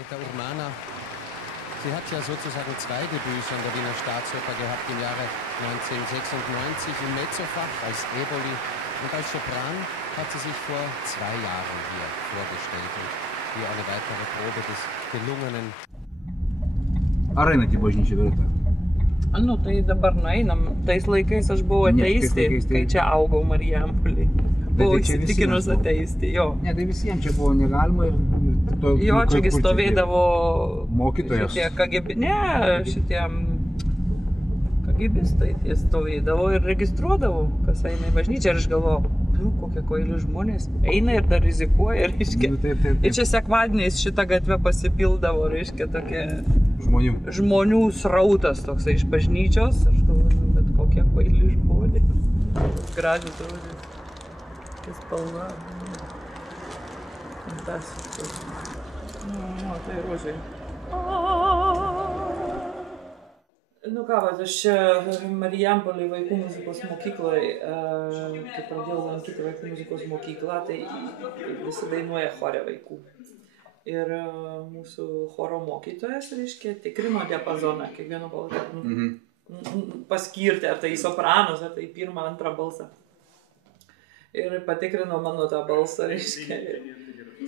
Violetta Urmana, sie hat ja sozusagen zwei Debüts an der Wiener Staatsoper gehabt im Jahre 1996 im Mezzofach als Eboli und als Sopran hat sie sich vor 2 Jahren hier vorgestellt und hier eine weitere Probe des gelungenen. Ar einat į bažnyčią, Violeta? Nu, tai dabar nueinam. Tais laikais aš buvau ateistė, kai čia augau Marijampolėj. Buvau įsitikinus ateistė, jo. Ne, tai visiems čia buvo negalima ir... Jo, čiagi stovėdavo... Mokytojas? Šitie KGB... Ne, šitie... KGBistai tie stovėdavo ir registruodavo, kas eina į bažnyčią. Ir aš galvojau, kokie kvaili žmonės. Eina ir dar rizikuoja, reiškia. Ir čia sekmadieniais šitą gatvę pasipildavo, reiškia, tokie... Žmonių srautas toksai iš bažnyčios. Aš galvoju, bet kokie kvaili žmonės. Gražiai žodžiai. Tai spalva. Fantastika. Nu, tai rožiai. Nu ką, aš Marijampolėj vaikų muzikos mokykloje, kai pradėjau lankyti vaikų muzikos mokyklą, tai visi dainuoja chore vaikų. Ir mūsų choro mokytojas, reiškia, tikrino diapazoną, kiekvieno balsą paskirti, ar tai sopranos, ar tai pirmą, antrą balsą. Ir patikrino mano tą balsą, reiškia.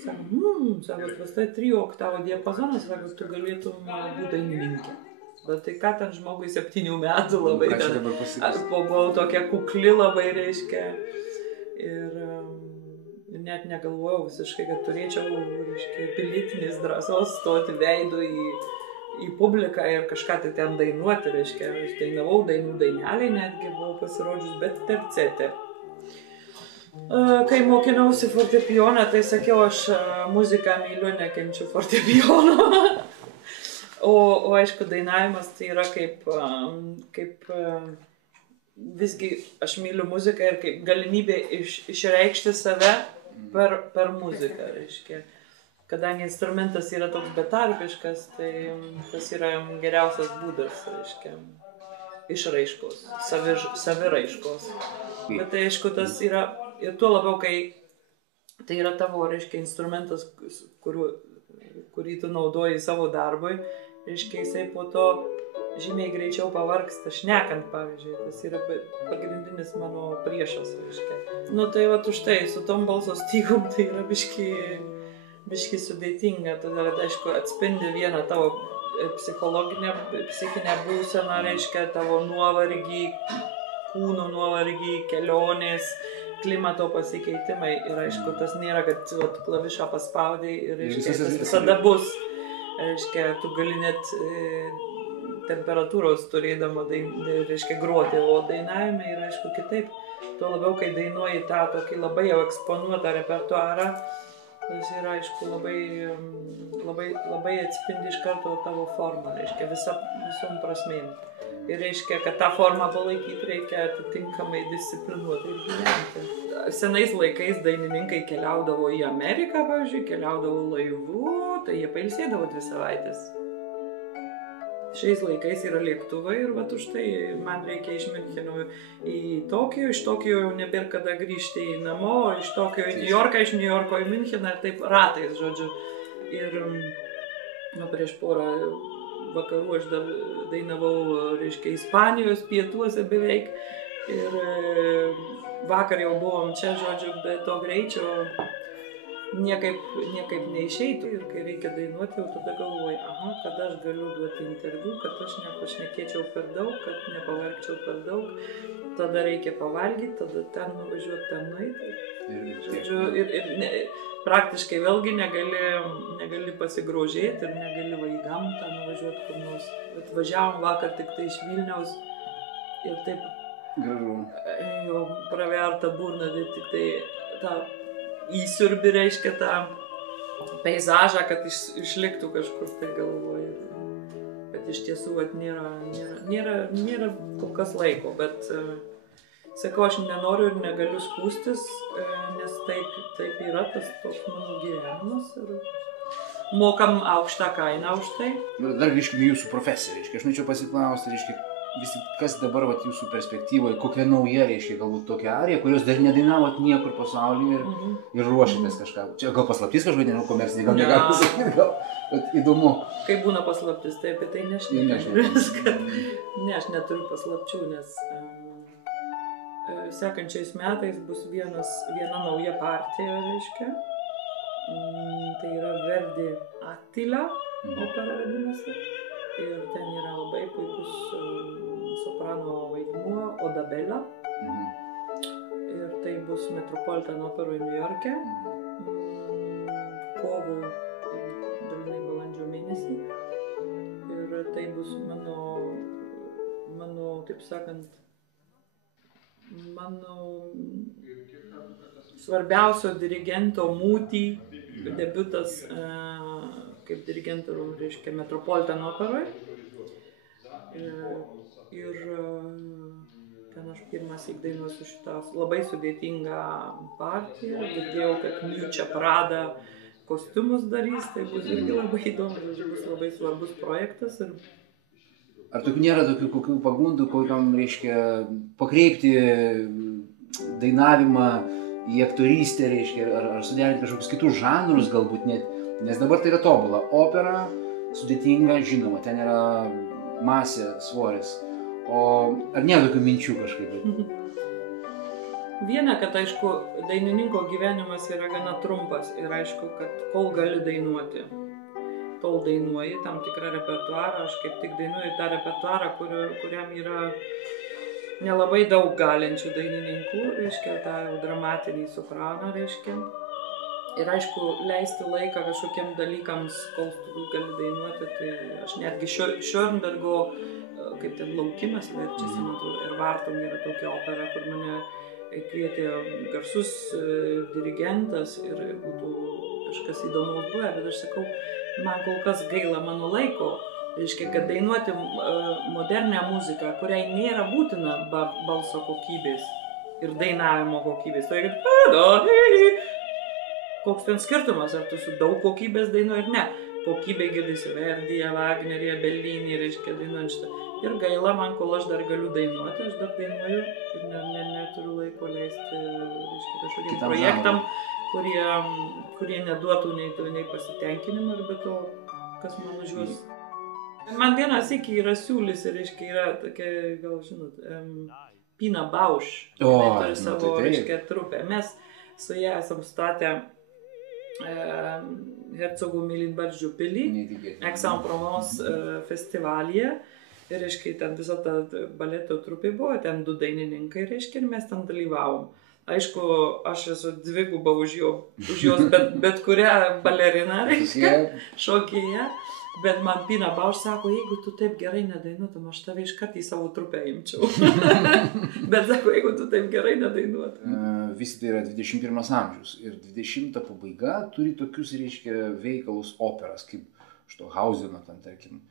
Sako, pas tai 3 oktavo diapazonas, sako, tu galėtum būti dainininkė. Bet tai ką ten žmogui 7 metų labai ten. Aš buvau tokia kukli labai, reiškia. Ir net negalvojau visiškai, kad turėčiau, reiškia, pilietinės drąsos stoti veidu į publiką ir kažką tai ten dainuoti, reiškia. Aš dainavau dainų dainelį, netgi buvau pasirodžius, bet tercete. Kai mokinausi fortepijoną, tai sakiau, aš muziką myliu, nekenčiu fortepijono. O aišku, dainavimas tai yra kaip visgi aš myliu muziką ir kaip galimybė išreikšti save per muziką, reiškia. Kadangi instrumentas yra toks betarpiškas, tai tas yra geriausias būdas, reiškia, išraiškos, saviraiškos. Bet tai aišku, tas yra, ir tuo labiau, kai tai yra tavo, reiškia, instrumentas, kurį tu naudoji savo darbui, reiškia, jisai po to žymiai greičiau pavargsta šnekant, pavyzdžiui. Tas yra pagrindinis mano priešas, reiškia. Nu tai vat už tai, su tom balso stygom tai yra biški sudėtinga, todėl, aišku, atspindi vieną tavo psichinę būseną, reiškia, tavo nuovargį, kūno nuovargį, kelionės, klimato pasikeitimai. Ir aišku, tas nėra, kad klavišą paspaudai ir, reiškia, tas visada bus. Reiškia, tu gali net temperatūros turėdama, reiškia, groti, o dainavime yra, aišku, kitaip. Tuo labiau, kai dainuoji tą tokį labai jau eksponuotą repertuarą, tas yra, aišku, labai atspindi iš karto tavo formą, reiškia, visom prasmėm. Ir reiškia, kad tą formą palaikyti reikia atitinkamai disciplinuoti ir gyventi. Senais laikais dainininkai keliaudavo į Ameriką, pavyzdžiui, keliaudavo laivu, tai jie pailsėdavo 2 savaitės. Šiais laikais yra lėktuvai ir vat už tai man reikia iš Miuncheno į Tokiją, iš Tokijo jau nebėr kada grįžti į namo, iš Tokijo į Niujorką, iš Niujorko į Miuncheną ir taip ratais, žodžiu. Ir prieš porą vakarų aš dainavau, reiškia, Ispanijos pietuose beveik ir vakar jau buvom čia, žodžiu, be to greičio niekaip neišeitų ir kai reikia dainuoti, jau tada galvoju, kada aš galiu duoti interviu, kad aš nepašnekėčiau per daug, kad nepavargčiau per daug, tada reikia pavalgyti, tada ten nuvažiuoti, ten nueiti. Žodžiu, ir praktiškai vėlgi negali pasigrožėti ir negali į gamtą nuvažiuoti kur nors. Bet važiavom vakar tik tai iš Vilniaus ir taip jau praverta burna, tai tik tai tą įsiurbi, reiškia, tą peizažą, kad išliktų kažkur tai galvoje. Bet iš tiesų nėra kol kas laiko, bet sakau, aš nenoriu ir negaliu skųstis, nes taip yra tas toks mano gyvenimas ir mokam aukštą kainą už tai. Dar grįžkime į jūsų profesiją, reiškia, aš norėčiau pasiklausti, reiškia, vis tik kas dabar vat, jūsų perspektyvoje, kokia nauja, reiškia, galbūt tokia arija, kurios dar nedainavot niekur pasaulyje ir ruošiatės kažką. Čia gal paslaptis kažkokia, nežinau, komercinė, gal negalite sakyti, gal įdomu. Kai būna paslaptis, tai apie tai nešnekėsiu. Ne, aš neturiu paslapčių, nes sekančiais metais bus viena nauja partija, reiškia. Tai yra Verdi Attila, opera vadinasi. Ir ten yra labai puikus soprano vaidmuo Oda Bella. Ir tai bus Metropolitan operoj Niujorke. Kovo, dalinai balandžio mėnesį. Ir tai bus mano, taip sakant, mano svarbiausio dirigento Mūtį debiutas kaip dirigentorių, reiškia, Metropolitan operoj. Ir ten aš pirmąsyk dainuosiu šitą labai sudėtingą partiją. Girdėjau, kad Miučia Prada kostiumus darys, tai bus irgi labai įdomu, bus labai svarbus projektas. Ar tokių nėra tokių kokių pagundų, kokiam, reiškia, pakreipti dainavimą į aktorystę, reiškia, ar suderinti kažkokius kitus žanrus galbūt net? Nes dabar tai yra tobula. Opera, sudėtinga, žinoma, ten yra masė, svoris. O ar nėra tokių minčių kažkaip? Viena, kad aišku, dainininko gyvenimas yra gana trumpas ir aišku, kad kol gali dainuoti, tol dainuoji tam tikrą repertuarą. Aš kaip tik dainuoju tą repertuarą, kuriam yra nelabai daug galinčių dainininkų, reiškia, tą jau dramatinį sopraną, reiškia. Ir aišku, leisti laiką kažkokiem dalykams, kol tu gali dainuoti, tai aš netgi Schönbergo, kaip ten Laukimas verčiasi, matau, ir Vartum yra tokia opera, kur mane kvietė garsus dirigentas ir būtų kažkas įdomaus buvę, bet aš sakau, man kol kas gaila mano laiko, reiškia, kad dainuoti modernę muziką, kuriai nėra būtina balso kokybės ir dainavimo kokybės. Koks ten skirtumas, ar tu su daug kokybės dainuoji ir ne. Kokybė girdisi Verdyje, Wagneryje, Bellinį, reiškia, dainuojant šitą. Ir gaila man, kol aš dar galiu dainuoti, aš dar dainuoju ir neturiu laiko leisti, reiškia, kažkokiem projektam, kurie neduotų nei pasitenkinimo ir be to, kas man už juos. Man vienas iki yra siūlis ir, reiškia, yra tokia, gal žinot, Pina Bausch. Tai turi savo, reiškia, trupę. Mes su ją esam statę Hercogų Mėlynbarzdžių pilį, Aix-en-Provence festivalyje. Ir, reiškia, ten visa ta baleto trupė buvo, ten 2 dainininkai, reiškia, ir mes ten dalyvavom. Aišku, aš esu dviguba už jos bet kurią baleriną, reiškia, šokėją. Bet man Pina Bausch sako, jeigu tu taip gerai nedainuotum, aš tave iškart į savo trupę imčiau. Bet sako, jeigu tu taip gerai nedainuotum. Visi tai yra 21 amžius ir 20 pabaiga turi tokius, reiškia, veikalus operas, kaip Stohauseno, ten, tarkim,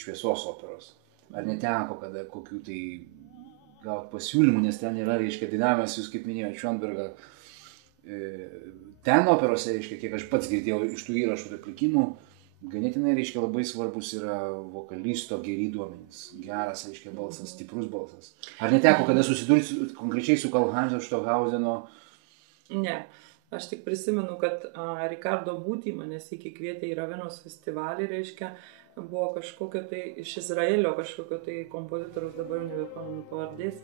šviesos operos. Ar neteko kada kokių tai gauti pasiūlymų, nes ten yra, reiškia, dainavimas, jūs kaip minėjote, Schönbergą. Ten operose, reiškia, kiek aš pats girdėjau iš tų įrašų replikimų, ganėtinai, reiškia, labai svarbus yra vokalisto geri duomenys. Geras, reiškia, balsas, stiprus balsas. Ar neteko kada susidurti konkrečiai su Karlheinzo Stohauseno? Ne. Aš tik prisimenu, kad Ricardo Muti manęs iki kvietė į Ravenos festivalį, reiškia, buvo kažkokio tai iš Izraelio, kažkokio tai kompozitoriaus, dabar nebepamenu pavardės,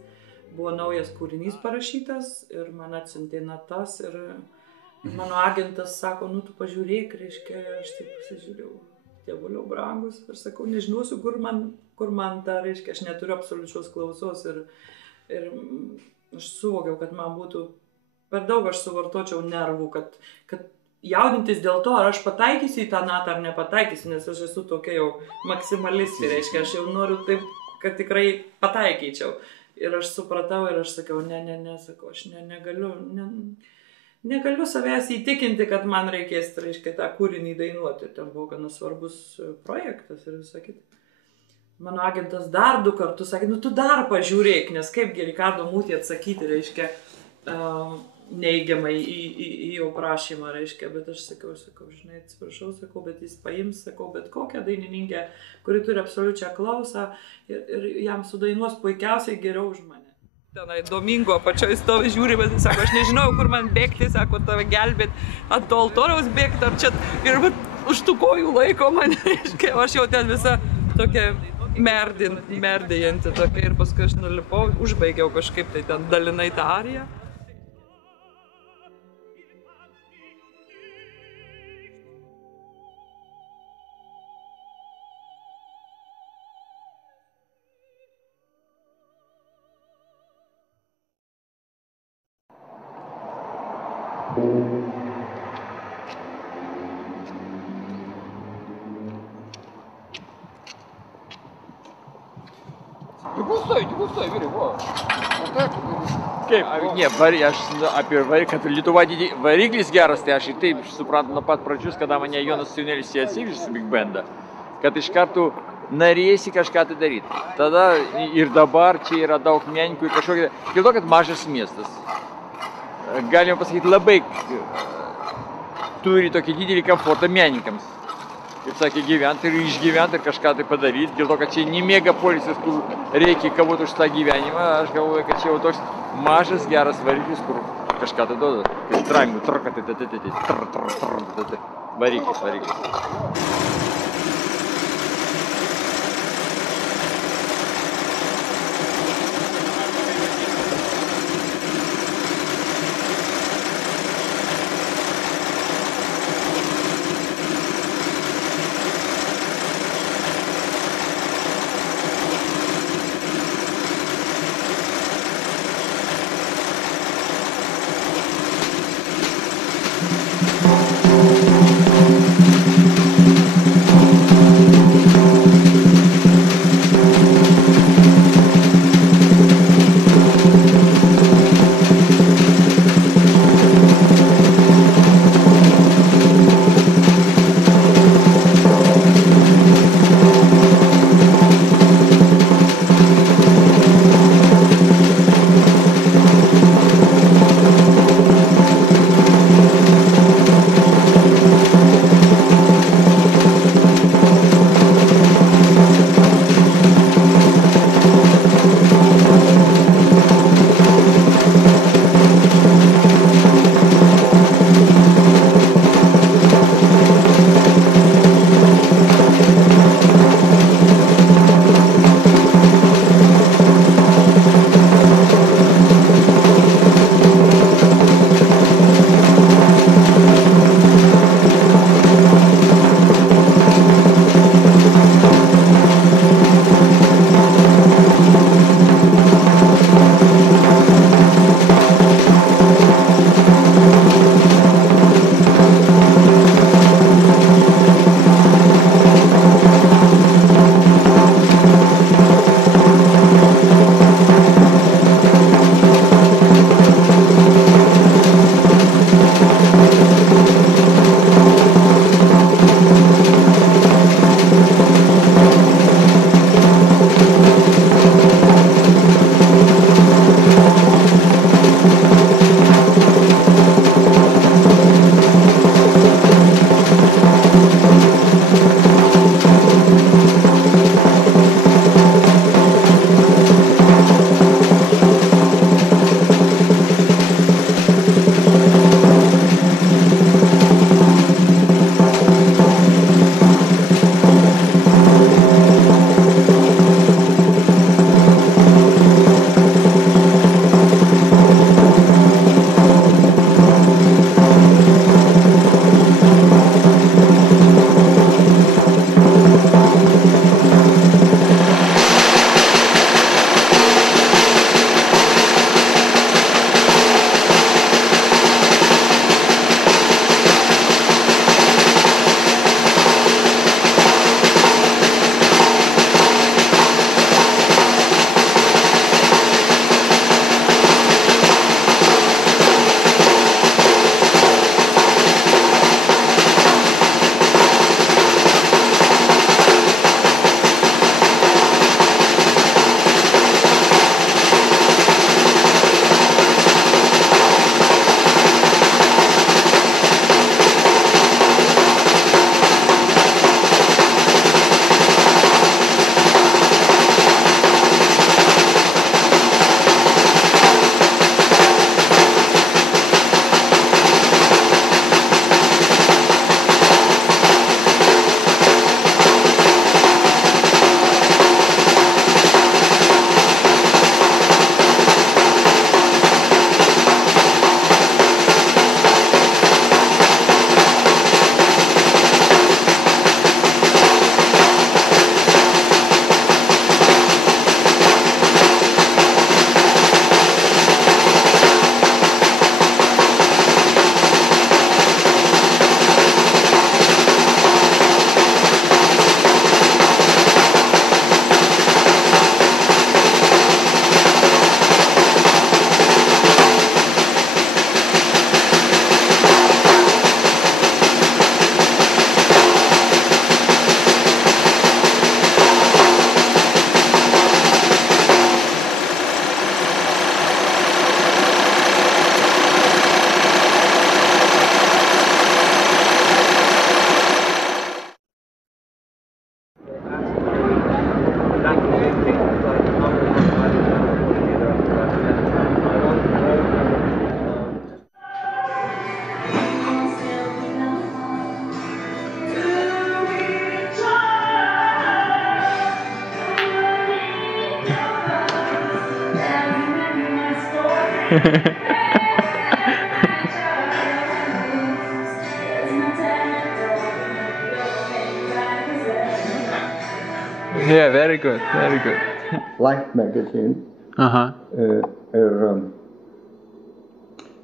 buvo naujas kūrinys parašytas ir man atsiuntė natas ir mano agentas sako, nu tu pažiūrėk, reiškia, aš taip pasižiūrėjau, dievulio brangus, ir sakau, nežinosiu, kur man ta, reiškia, aš neturiu absoliučios klausos ir aš suvokiau, kad man būtų per daug, aš suvartočiau nervų, kad jaudintis dėl to, ar aš pataikysiu į tą natą ar nepataikysiu, nes aš esu tokia jau maksimalistė, reiškia, aš jau noriu taip, kad tikrai pataikyčiau. Ir aš supratau ir aš sakiau, sakau, aš negaliu savęs įtikinti, kad man reikės, reiškia, tą kūrinį dainuoti. Ten buvo gana svarbus projektas ir visą kitą. Mano agentas dar 2 kartus sakė, nu tu dar pažiūrėk, nes kaipgi Ricardo Muti atsakyti, reiškia, neigiamai į jo prašymą, reiškia, bet aš sakau, žinai, atsiprašau, sakau, bet jis paims, sakau, bet kokią dainininkę, kuri turi absoliučią klausą ir jam sudainuos puikiausiai geriau už mane. Tenai Domingo apačioj stovi, žiūri, bet jis sako, aš nežinau, kur man bėgti, sako, tave gelbėt, ant to altoriaus bėgti, ar čia, ir už tų kojų laiko mane, reiškia, aš jau ten visa tokia merdėjanti tokia, ir paskui aš nulipau, užbaigiau kažkaip tai ten dalinai tą ariją. Degustai, vyrai, buvo. Kaip? Ne, aš apie variklį, kad Lietuva variklis geras, tai aš ir taip suprantu nuo pat pradžius, kada mane Jonas Siunelis atsivežė su Big Bandą, kad iš karto norėsi kažką tai daryti. Tada ir dabar čia yra daug menininkų ir kažkokia, dėl to, kad mažas miestas. Galima pasakyti, labai turi tokį didelį komfortą menininkams. Kaip sakė, gyventi ir išgyventi ir kažką tai padaryti, dėl to, kad čia ne megapolisas, kur reikia kovoti už tą gyvenimą, aš galvoju, kad čia jau toks mažas, geras variklis, kur kažką tai duoda, kaip trangų, variklis. Yeah, very good, very good. Life magazine. Aha. Ir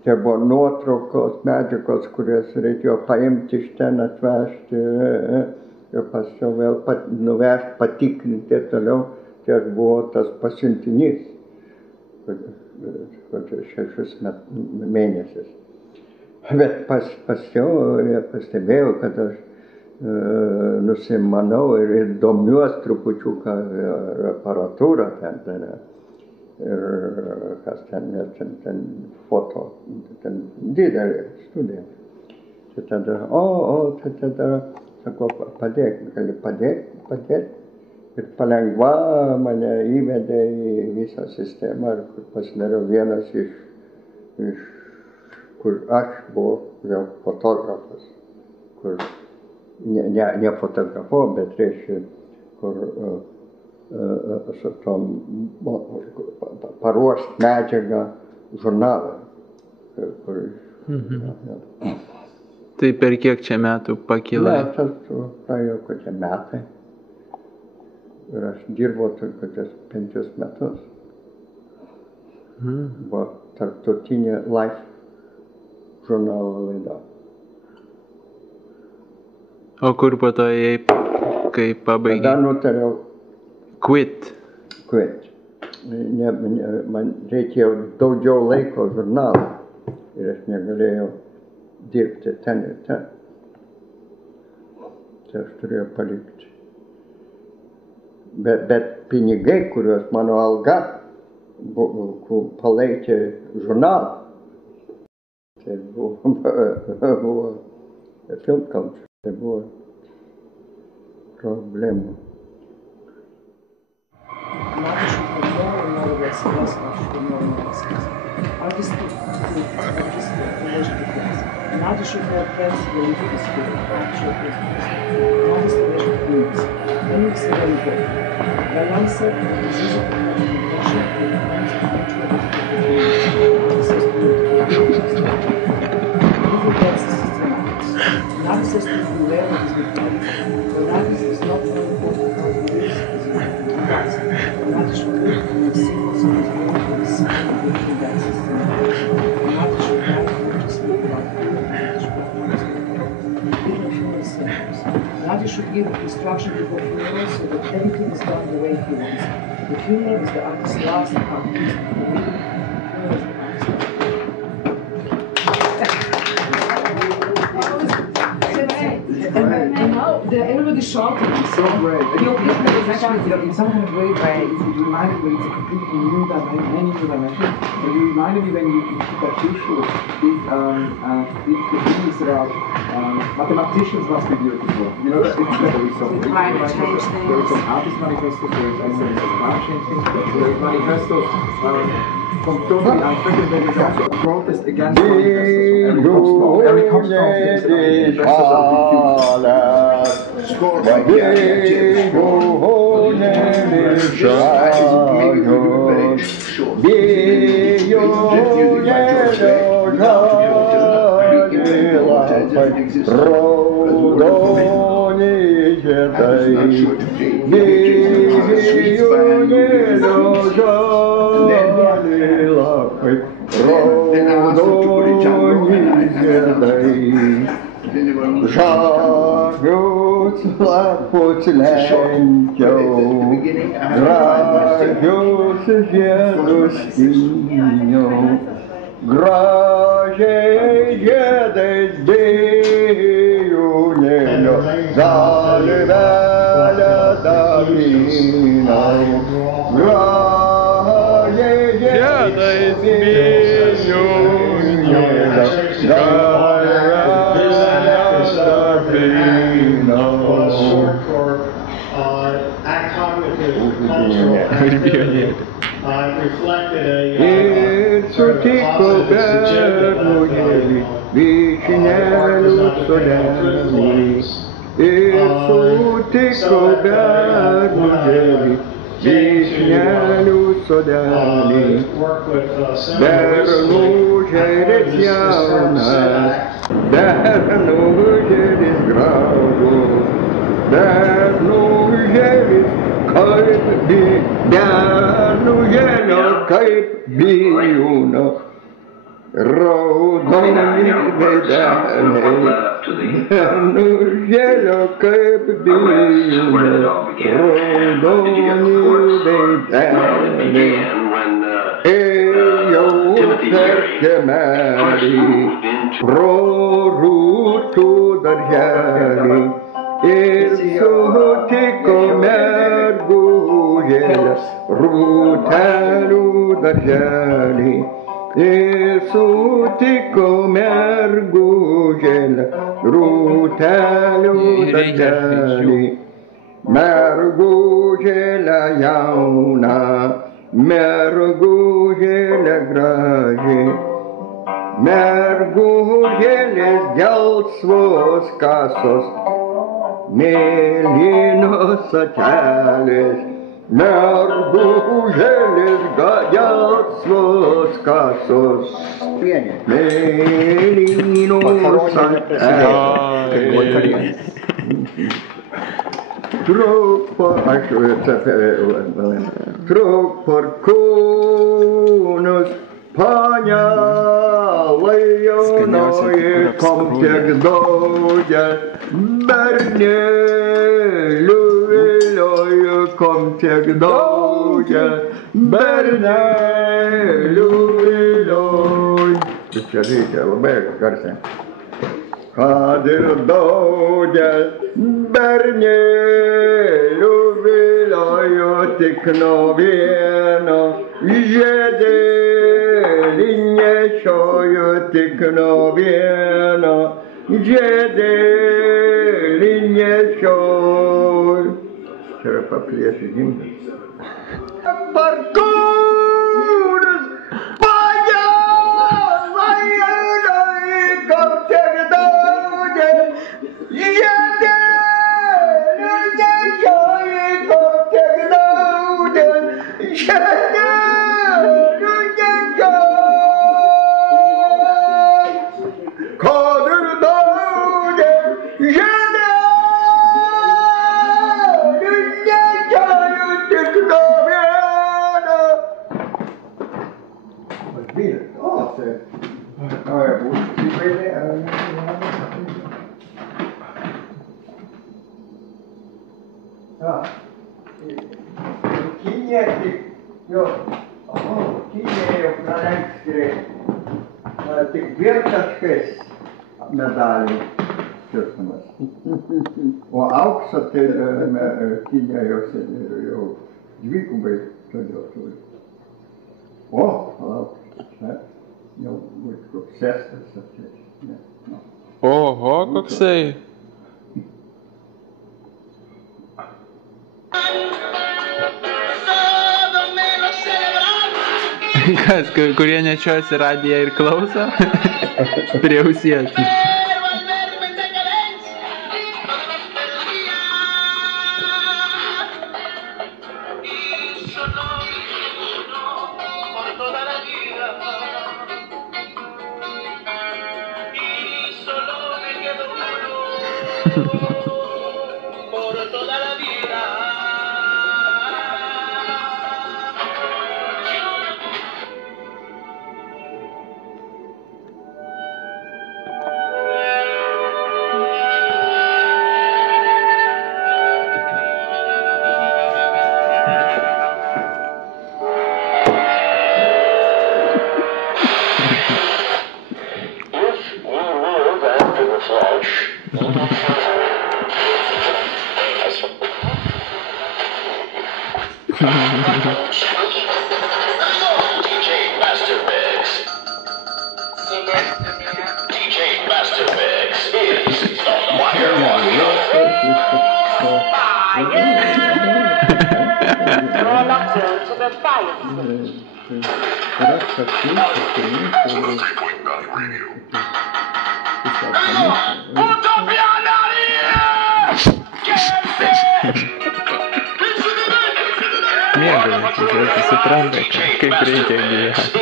čia buvo nuotraukos, medžiagos, kurias reikėjo paimti iš ten, atvežti ir paskiau vėl nuvežti, patikrinti ir toliau. Tai aš buvau tas pasiuntinys, 6 mėnesius. Bet paskiau pastebėjau, kad aš nusimanau ir domiuos trupučiuką aparatūrą ten. Ir kas ten foto, ten didelė studija. Tai tada, tada, sako, padėk, gali padėti. Ir palengva mane įvedė į visą sistemą ir pasidariau vienas iš kur aš buvau jau fotografas, kur ne fotografavau, bet reiškia, kur su tom paruošt medžiagą žurnalą. Tai per kiek čia metų pakilai? Metas praėjo kokie metai. Ir aš dirbau kokias 5 metus. Buvo tarptautinė Life žurnalo laida. O kur po to ėjai, kai pabaigai? Tada nutariau Quit. Man reikėjo daugiau laiko žurnalą ir aš negalėjau dirbti ten ir ten. Tai aš turėjau palikti. Bet pinigai, kuriuos mano alga palaikė žurnalą, tai buvo film culture, tai buvo problemų. Nadi should give instruction to the funeral so that everything is done the way he wants. The funeral is the artist's last activity. And now everybody's shouting. It's so great. It's actually in some kind of way, it reminded me, it's a completely new dimension, many new dimensions. But you reminded me when you took that tissue, these things about mathematicians must be beautiful. You know, there is some artist manifestos, there is climate change things, there is manifestos from totally unfettered, there is also a protest against manifestos. Eric Hobsbawm thinks about manifestos are scored by Žagius lapus lenkiau, gražius žiedus skyniau, gražiai žiedais dėjūnėlio, galvelę dabinau, gražiai žiedais dėjūnėlio, ir sutiko bernugelį, vyšnelių sodelį. Ir sutiko bernugelį, vyšnelių sodelį, bernų žėris jaunas, bernų žėris gražus, bernų žėris bernų žėlio kaip bijūno, raudoni veideliai, bernų žėlio kaip bijūno, raudoni veideliai. Ėjau per kiemelį, pro rūtų darželį, ir sutiko mergužėlę, rūtelių darželį. Ir sutiko mergužėlę, rūtelių darželį. Mergužėlę jauną, mergužėlę graži. Mergužėlės gelsvos kasos, mėlynos atelės, mergužėlės gelsvos kasos, mėlynos atelės. Truk per kūnus, panelai jaunoji, kom tiek daugia, bernelių vilioju, kom tiek daugia, bernelių vilioju. Čia reikia labai garsiai. Kad ir daugia, bernelių vilioju, tik nuo vieno žiedėlį nešioju, tik nuo vieno žiedėlį nešioju. Čia yra paplėšiu gimtas. Parkūnas, panelai jaunoji, kom tiek daugia, žiedėlį nešioju, kom tiek daugia, žiedėlį nešioju. Kad ir daugia, žiedėlį nešioju, tik nuo vieno. O, tai. Oi, užsibaigė. Kinija tik, Kinija jau praleisti tik vientaškais medalių skirtumas. O aukso tai Kinija jau dvigubai toliau turi. O, palauk, čia jau būtų koks sestas atėjo. Oho, koksai. Kas, kurie nešiojasi radiją ir klauso? Prie ausies. mėgaujantis, jis supranta, kaip reikia gyventi.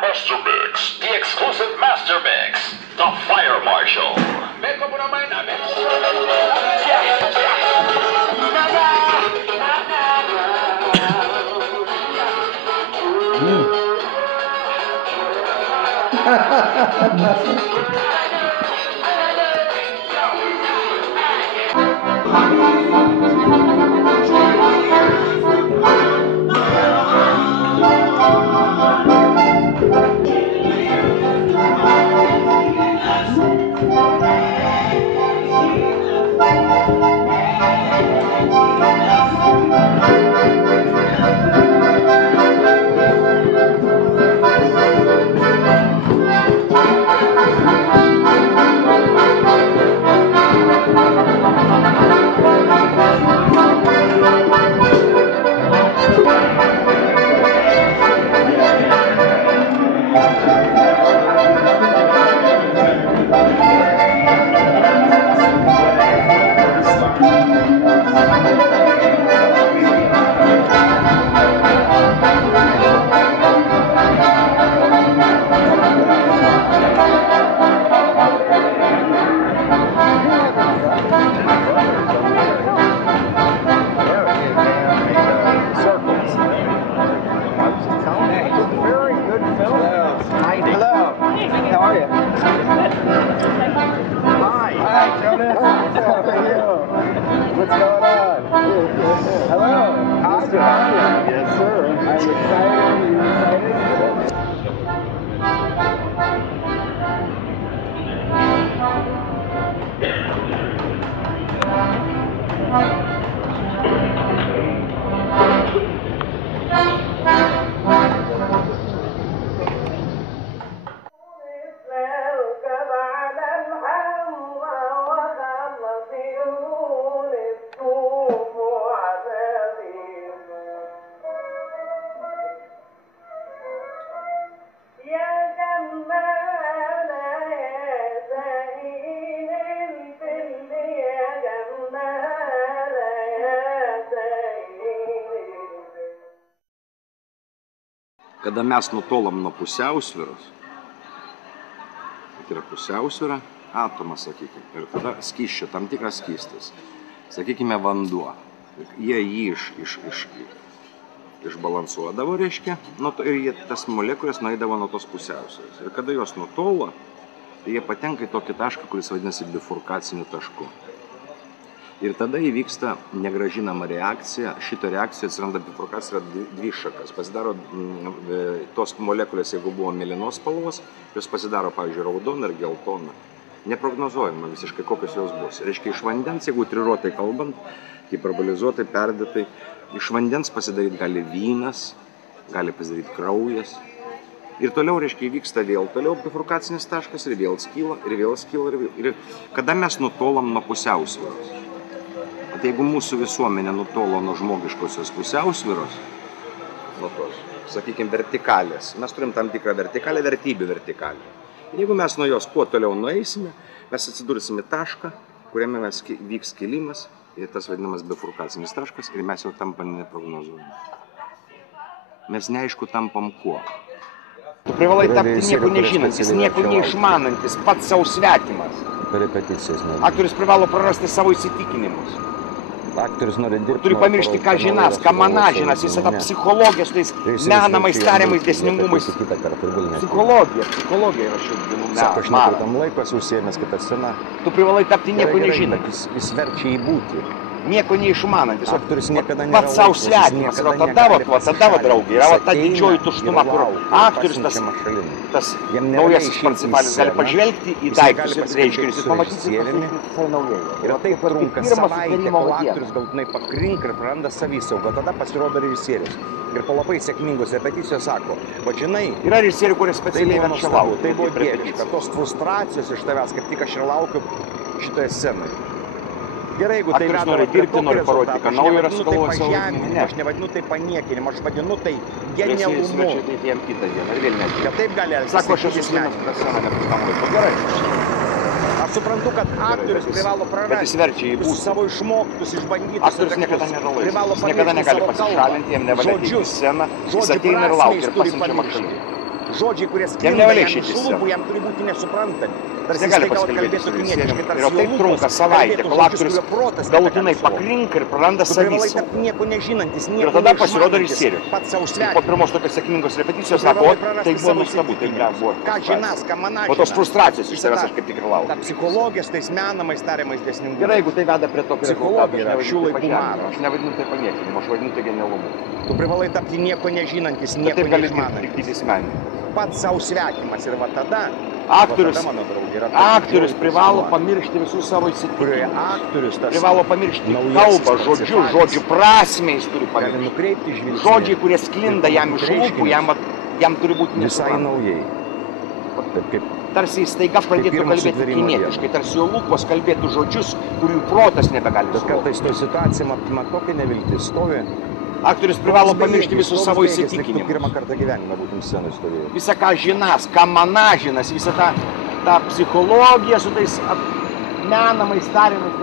Master Mix, the exclusive Master Mix, the Fire Marshal. Make up una mind, Kada mes nutolom nuo pusiausvyros, tai yra pusiausvyra, atomas, sakykime, ir tada skysčio, tam tikras skystis, sakykime, vanduo. Jie jį išbalansuodavo, reiškia, ir tas molekulės nueidavo nuo tos pusiausvyros. Ir kada jos nutolo, tai jie patenka į tokį tašką, kuris vadinasi bifurkaciniu tašku. Ir tada įvyksta negrąžinama reakcija. Šito reakcija atsiranda bifurkacija dvišakas. Pasidaro tos molekulės, jeigu buvo mėlynos spalvos, jos pasidaro, pavyzdžiui, raudona ir geltona. Neprognozuojama visiškai, kokios jos bus. Reiškia, iš vandens, jeigu triruotai kalbant, hiperbolizuotai, perdėtai, iš vandens pasidaryti gali vynas, gali pasidaryti kraujas. Ir toliau, reiškia, įvyksta vėl toliau bifurkacinis taškas ir vėl skyla, ir vėl skyla. Ir kada mes nutolom nuo pusiausvyros. Tai jeigu mūsų visuomenė nutolo nuo žmogiškosios pusiausvyros, nuo tos, sakykime, vertikalės, mes turim tam tikrą vertikalę, vertybių vertikalę. Ir jeigu mes nuo jos kuo toliau nueisime, mes atsidursime tašką, kuriame vyks kilimas, ir tas vadinamas bifurkacinis taškas, ir mes jau tampam neprognozuojame. Mes neaišku tampam kuo. Tu privalai tapti nieko nežinantis, nieko neišmanantis, pats savo svetimas. Aktorius privalo prarasti savo įsitikinimus. Turi pamiršti, ką žinas, ką maną žinas, visą tą psichologiją su tais menamais tariamais dėsningumais. Psichologija yra šių dienų meno. Tu privalai tapti nieko nežinantis. Jis verčia jį būti. Nieko neišmanantis. Aktorius niekada nėra pats savo svetimas. Tada draugė. Yra ta didžioji tuštuma, kur aktorius tas naujasis principalis gali pažvelgti į daiktus ir reiškinius ir pamatyti visai naujai. Ir taip trunka savaitę, kol aktorius galutinai pakrinka ir praranda savisaugą. Tada pasirodo režisierius. Ir po labai sėkmingos repeticijos sako, va žinai, yra režisierių, kurie specialiai verčia laukti. Tai buvo dieviška. Tos frustracijos iš tavęs, kaip tik aš ir laukiu šitoje scenoje. Gerai, jeigu tai Aktorius veda nori prie dirbti, tokio nori parodyti, rezultato, kad aš naujo yra nevadinu tai sugalvojęs savo pažeminimu, ne. aš nevadinu tai paniekinimu, aš vadinu tai Jis genialumu. verčia ateiti jam kitą dieną ir vėl nežinau. Kad taip gali elgtis. Sako, aš esu vienas prie sceną, nepristam laiko. Gerai. Aš suprantu, kad aktorius privalo Bet jis verčia į visus būstą. savo išmoktus, išbandytus Aktorius niekada nėra laisvas. privalo Jis niekada pamiršti negali savo pasišalinti, jam nevalia ateiti į žodžius, sceną, jis žodžių ateina ir prasmę laukia jis ir turi pasiunčiama pamiršti. kalbėti. Žodžiai, kurie Jam sklinda nevalia jam išeiti iš į lūpų, sceną. jam turi būti nesuprantami. Jis negali pasikalbėti su režisieriumi. Ir jau taip trunka savaitę, kol aktorius galutinai pakrinka ir praranda savisaugą. Nieko nežinantis, Ir nieko tada pasirodo neišmanantis, režisierius. pats savo Ir po svetimas. pirmos tokios sėkmingos repeticijos Tu sako, privalai o prarasti tai buvo savo nuostabu, tai įsitikinimus. buvo Ką žinas, ką maną Po tos žinas. frustracijos iš savęs Ta- aš kaip tik ir Ta laukiu. psichologija su tais menamais tariamais dėsningumais. Gerai, jeigu tai veda prie tokio rezultato, Psichologija yra šių laikų maras. aš nevadinu tai paniekinimu, aš vadinu tai genialumu. Tu privalai tapti nieko nežinantis, Bet nieko taip gali neišmanantis. tik didis menininkas. Pats savo svetimas ir va tada, Aktorius, va tada, mano draugė, yra ta aktorius didžioji privalo situacija, pamiršti visus savo kurioje įsitikinimus. aktorius tas Privalo pamiršti naujasis kalbą, žodžius, Parsifalės žodžių prasmę jis turi gali pamiršti. nukreipti žvilgsnį Žodžiai, kurie sklinda jam iš lūpų, jam turi būti visai nesuprantami. naujai. Taip kaip Tarsi jis staiga pradėtų pirmo kalbėti sutvėrimo kinietiškai, tarsi jo lūpos kalbėtų žodžius, kurių protas nebegali bet suvokti. kartais to situacija apima tokia neviltis stovi. Aktorius privalo pamiršti visus savo Pirmą įsitikinimus. kartą gyvenime būtum scenoje stovėjęs. Visą ką žinas, ką manažinas, visą tą psichologiją su tais menamais tarimais.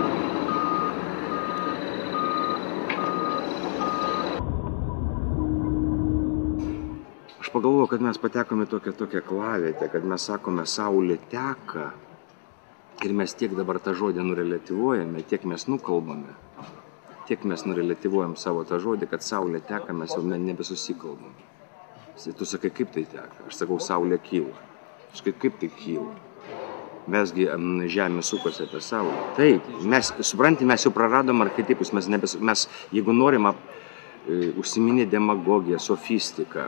Aš pagalvoju, kad mes patekome tokią klavietę, kad mes sakome, saulė teka ir mes tiek dabar tą žodį nurelativuojame, tiek mes nukalbame, tiek mes nurelativuojam savo tą žodį, kad saulė teka, mes jau nebesusikalbam. Tu sakai, kaip tai teka? Aš sakau, saulė kyla. Aš sakai, kaip tai kyla? Mesgi žemė sukosi apie saulę. Taip, mes, supranti, mes jau praradom archetipus, mes jeigu norim užsiminė demagogiją, sofistiką,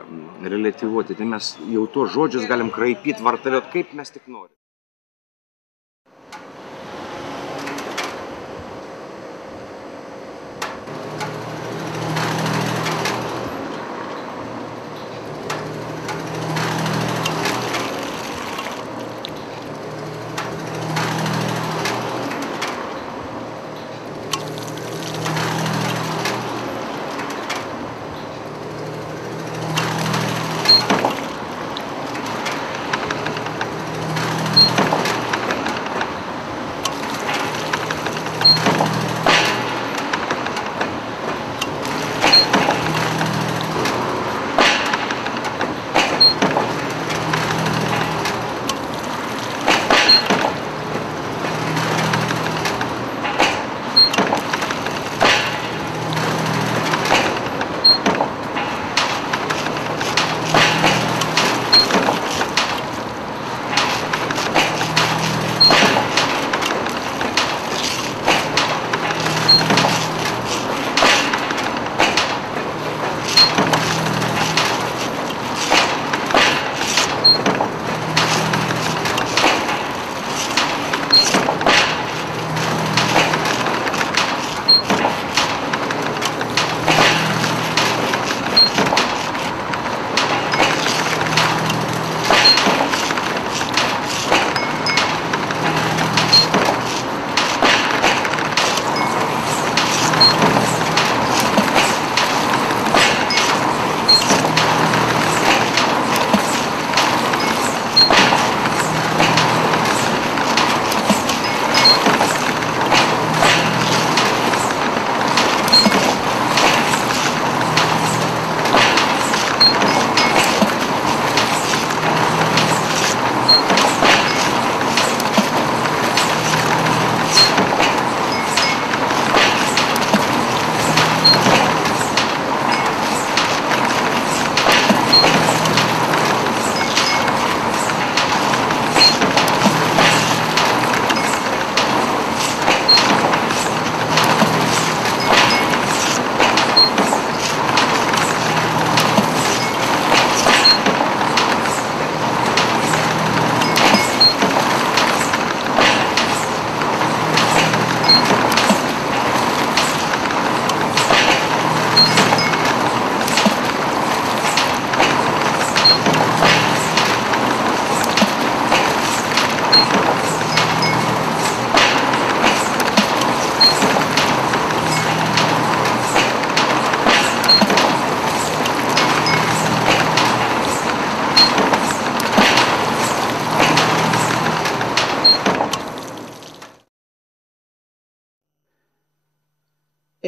relativuoti, tai mes jau tuos žodžius galim kraipyti, vartaliot, kaip mes tik norim.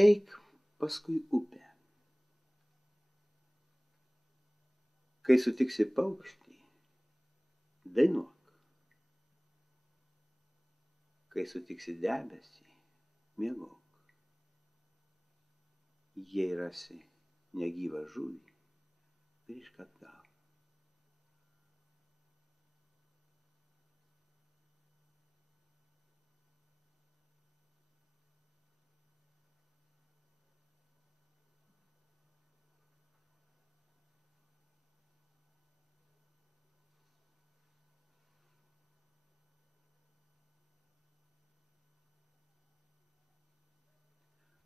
eik paskui upę. Kai sutiksi paukštį, dainuok. Kai sutiksi debesį, miegok. Jei rasi negyvą žuvį, grįžk atgal.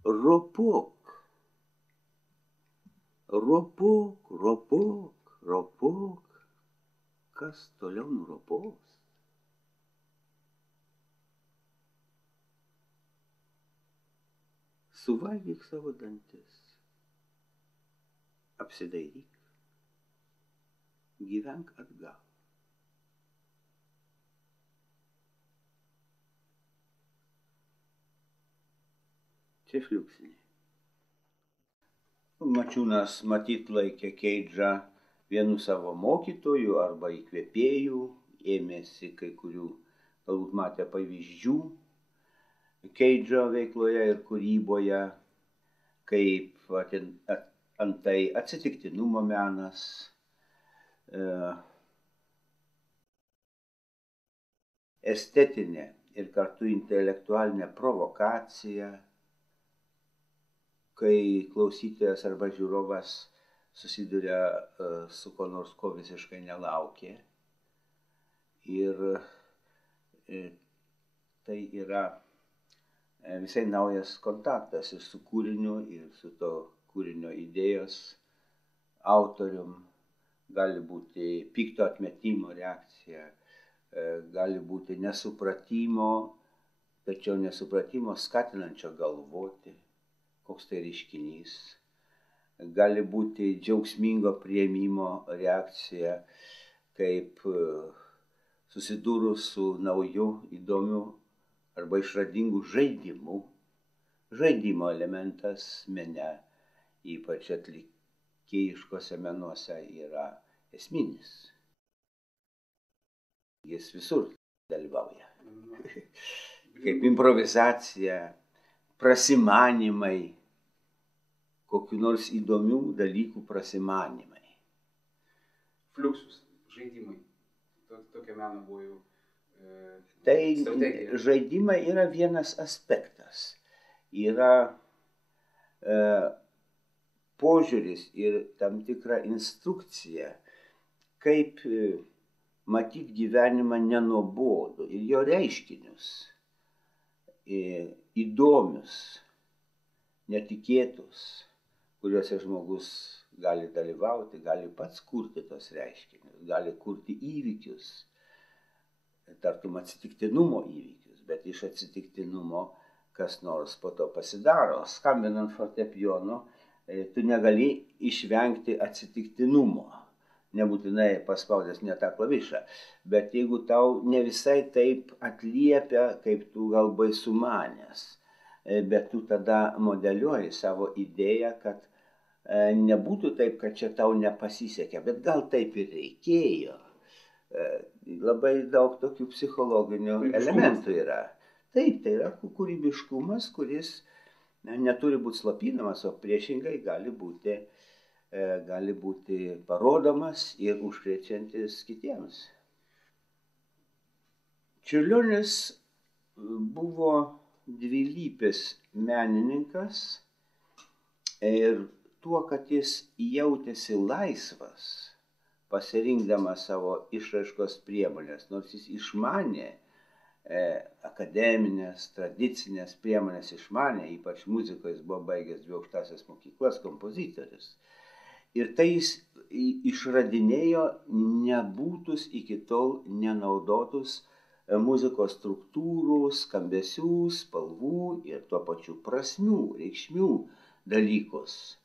Ropok, ropok, ropok, ropok, kas toliau nuropos? Suvalgyk savo dantis, apsidairyk, gyvenk atgal. Čia Fliuksinė. Mačiūnas matyt laikė Keidžą vienu savo mokytojų arba įkvėpėjų, ėmėsi kai kurių, galbūt matė pavyzdžių Keidžo veikloje ir kūryboje, kaip antai atsitiktinumo menas, estetinė ir kartu intelektualinė provokacija, kai klausytojas arba žiūrovas susiduria su ko nors, ko visiškai nelaukė. Ir tai yra visai naujas kontaktas ir su kūriniu, ir su to kūrinio idėjos autorium. Gali būti pikto atmetimo reakcija, gali būti nesupratimo, tačiau nesupratimo skatinančio galvoti, koks tai reiškinys. Gali būti džiaugsmingo priėmimo reakcija, kaip susidūrus su nauju, įdomiu arba išradingu žaidimu. Žaidimo elementas mene, ypač atlikėjiškose menuose, yra esminis. Jis visur dalyvauja. Kaip improvizacija, prasimanimai, kokių nors įdomių dalykų prasimanimai. Fliuksus, žaidimai. Tokia meno buvo jau Tai žaidimai yra vienas aspektas. Yra požiūris ir tam tikra instrukcija, kaip matyti gyvenimą nenuobodų ir jo reiškinius, įdomius, netikėtus, kuriuose žmogus gali dalyvauti, gali pats kurti tos reiškinius, gali kurti įvykius, tartum atsitiktinumo įvykius, bet iš atsitiktinumo kas nors po to pasidaro. Skambinant fortepijonu, tu negali išvengti atsitiktinumo, nebūtinai paspaudęs ne tą klavišą, bet jeigu tau ne visai taip atliepia, kaip tu gal baisu manęs, bet tu tada modeliuoji savo idėją, kad nebūtų taip, kad čia tau nepasisekė, bet gal taip ir reikėjo. Labai daug tokių psichologinių elementų yra. Taip, tai yra kūrybiškumas, kuris neturi būti slopinamas, o priešingai gali būti parodomas ir užkrečiantis kitiems. Čiurlionis buvo dvilypis menininkas ir tuo, kad jis jautėsi laisvas, pasirinkdamas savo išraiškos priemonės, nors jis išmanė akademinės, tradicinės priemonės išmanė, ypač muzikoje jis buvo baigęs 2 aukštąsias mokyklas, kompozitorius. Ir tai jis išradinėjo nebūtus iki tol nenaudotus muzikos struktūrų, skambesių, spalvų ir tuo pačiu prasmių, reikšmių dalykus.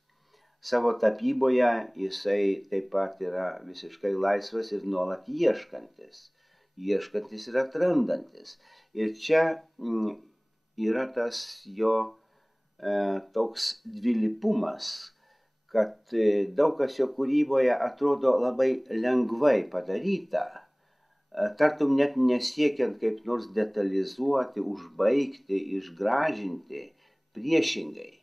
Savo tapyboje jisai taip pat yra visiškai laisvas ir nuolat ieškantis ir atrandantis. Ir čia yra tas jo toks dvilypumas, kad daug kas jo kūryboje atrodo labai lengvai padaryta, tartum net nesiekiant kaip nors detalizuoti, užbaigti, išgražinti, priešingai.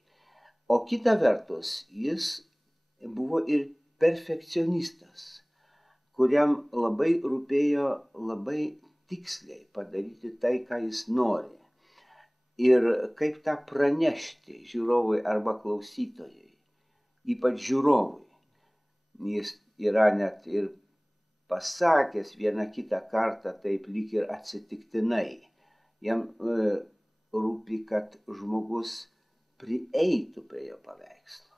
O kita vertus, jis buvo ir perfekcionistas, kuriam labai rūpėjo labai tiksliai padaryti tai, ką jis nori. Ir kaip tą pranešti žiūrovui arba klausytojui, ypač žiūrovui. Jis yra net ir pasakęs vieną kitą kartą taip lyg ir atsitiktinai. Jam rūpi, kad žmogus prieitų prie jo paveikslo.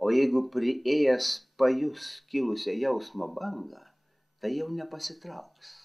O jeigu priėjęs pajus kilusią jausmo bangą, tai jau nepasitrauks.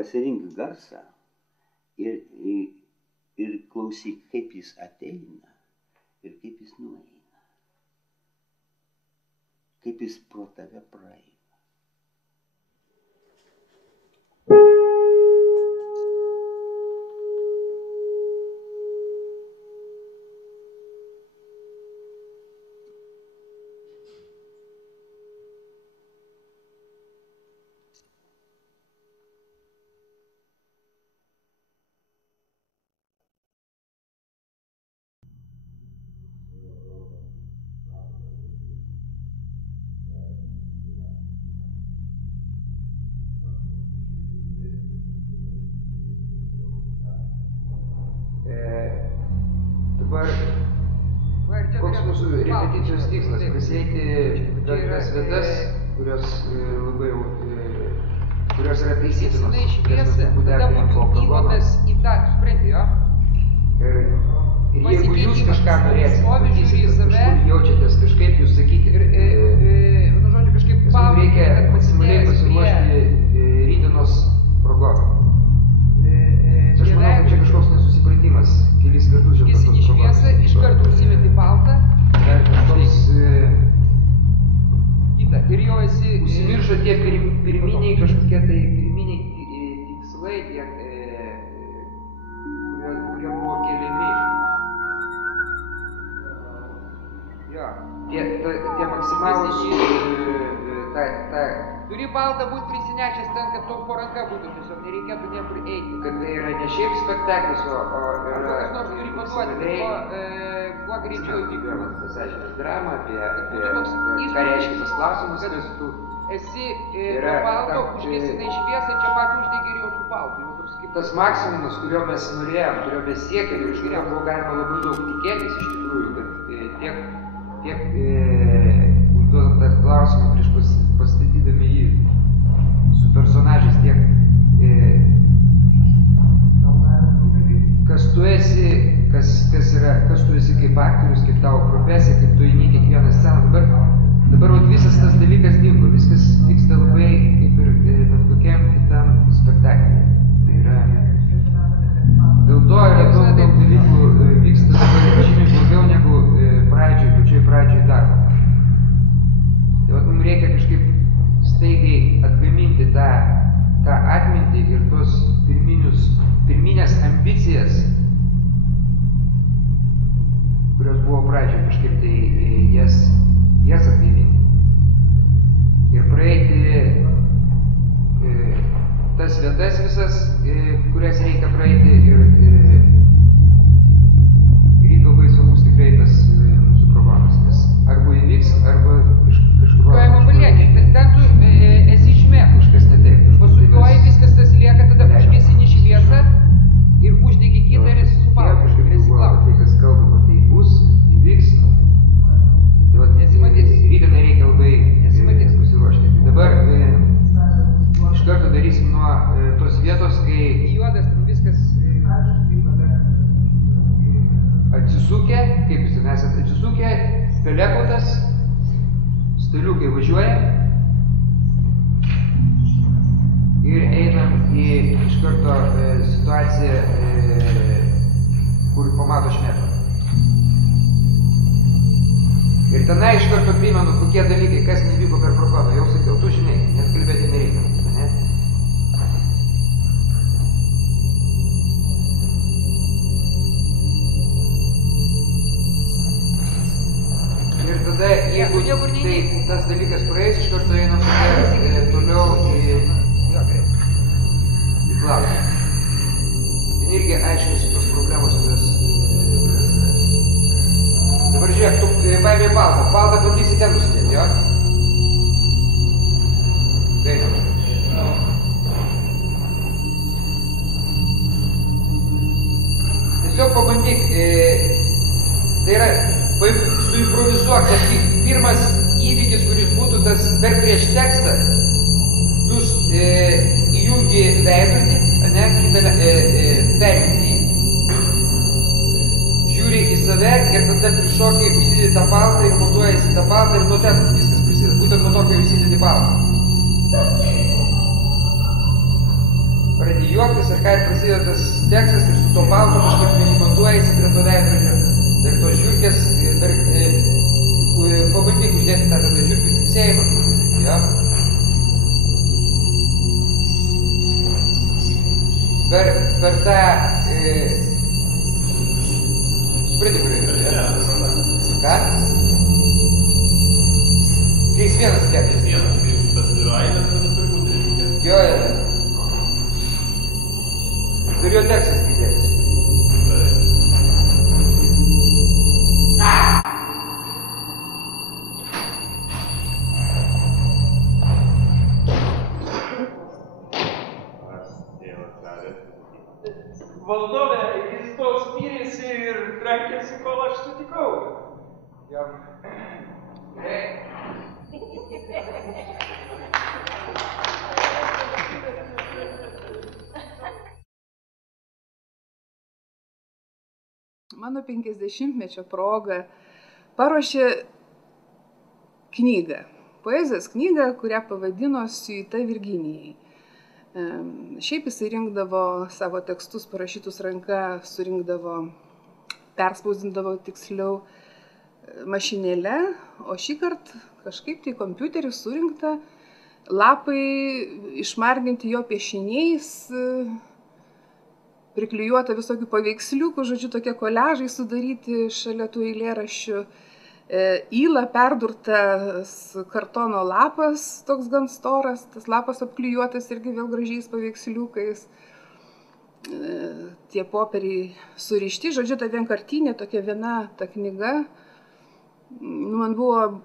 Pasirink garsą ir klausyk, kaip jis ateina ir kaip jis nueina. Kaip jis pro tave praeina. Koks mūsų repeticijos tikslas? Pasieiti tas vietas, kurios labai kurios yra taisytinos. Šviesa, tada būtų įvadas į tą, supranti, jo? Ir jeigu jūs kažką norėsit, matysit, kad kažkur jaučiatės kažkaip, jūs sakykit. Vienu žodžiu, kažkaip reikia maksimaliai pasiruošti rytdienos progom. Aš manau, kad čia kažkoks nesusipratimas. Kelis kartus jau tas į šviesą, iš karto užsimeti baltą. Ir jau esi... Užsimiršo tie pirminiai kažkokie tai pirminiai tikslai, kurie buvo keliami. Tie maksimalūs... Turi baltą būti prisinešęs ten, kad to po ranka būtų, tiesiog nereikėtų niekur eiti. Kad tai yra ne šiaip spektaklis, o yra... Kas nors turi paduoti, kuo greičiau įvykti. Tas aiškinas drama, apie ką reiškia tas klausimas, nes tu esi be palto, užgesinai šviesą, čia pat uždegi ir jau su paltu. Tas maksimumas, kurio mes norėjom, kurio mes siekėm ir iš kurio buvo galima labai daug tikėtis iš tikrųjų, kad tiek užduodam tą klausimą prieš pastatydami jį su personažais, tiek kas tu esi, kas tu esi kaip aktorius, kaip tavo profesija, kaip tu eini kiekvieną sceną. Dabar visas tas dalykas dingo, viskas vyksta labai kaip ir bet kokiam kitam spektakliui. Dėl to yra daug dalykų vyksta dabar žymiai blogiau negu pačioj pradžioj darbo. Tai vat mums reikia kažkaip staigiai atgaminti tą atmintį ir tos pirminės ambicijas, kurios buvo pradžioj, kažkaip tai jas atgaivinti. Ir praeiti tas vietas visas, kurias reikia praeiti ir labai svarbus tikrai tas mūsų programas, nes arba įvyks, arba kažkur... Kaimo paliekė, ten tu esi išmėk. Kažkas ne taip. Pasukiuoji, viskas tas lieka, tada užgesini šviesą ir uždegi kitą ir esi su paltu. Tai kas kalbama, tai bus, įvyks. Tai vat nesimatys. Rydienai reikia labai pasiruošti. Tai dabar iš karto darysim nuo tos vietos, kai juodas, viskas atsisukę, kaip jūs ten esate atsisukę, pelėkotas, staliukai važiuoja ir einam į iš karto situaciją, kur pamato šmėklą. Ir tenai iš karto primenu, kokie dalykai, kas nevyko per prokoną. Jau sakiau, tu žinai, net kalbėti nereikia. Ir tada, jeigu tai tas dalykas praeis, iš karto einam toliau į klausimą. Ten irgi aiškiai tos problemos, kurios yra. Dabar žiūrėk, tu paėmė paltą. Paltą bandysi ten nusidėti, jo? Taip. Tiesiog pabandyk, tai yra, suimprovizuok, kad pirmas įvykis, kuris būtų tas dar prieš tekstą, tu įjungi veidrodį, ne, kitą perjungi, žiūri į save ir tada prišokiai užsidedi tą paltą ir montuojasi tą paltą ir nuo ten viskas prasideda, būtent nuo to, kai užsidedi paltą. Pradedi juoktis ir ką ir prasideda tas tekstas ir su to palto kažkaip montuojasi prie to veidrodžio. Dar tos žiūrkės, dar pabandyk uždėti tą tada žiūrkių ciksėjimą, jo? Per tą... Supranti, kur yra? Ką? Keis vienas kėtis. Bet ir aidas, bet turi būti reikia. Jo, ir jo tekstas girdėtis. Valdove, jis toks spyrėsi ir trankėsi, kol aš sutikau. Jam. Mano 50-mečio proga paruošė knygą, poezijos knygą, kurią pavadino Siuita Virginijai. Šiaip jisai rinkdavo savo tekstus parašytus ranka, surinkdavo, perspausdindavo tiksliau mašinėle, o šį kartą kažkaip tai kompiuterį surinkta, lapai išmarginti jo piešiniais, priklijuota visokių paveiksliukų, žodžiu, tokie koliažai sudaryti šalia tų eilėraščių. Įla perdurtas kartono lapas, toks gan storas, tas lapas apklijuotas irgi vėl gražiais paveiksliukais. Tie popieriai surišti, žodžiu, ta vienkartinė, tokia viena ta knyga. Man buvo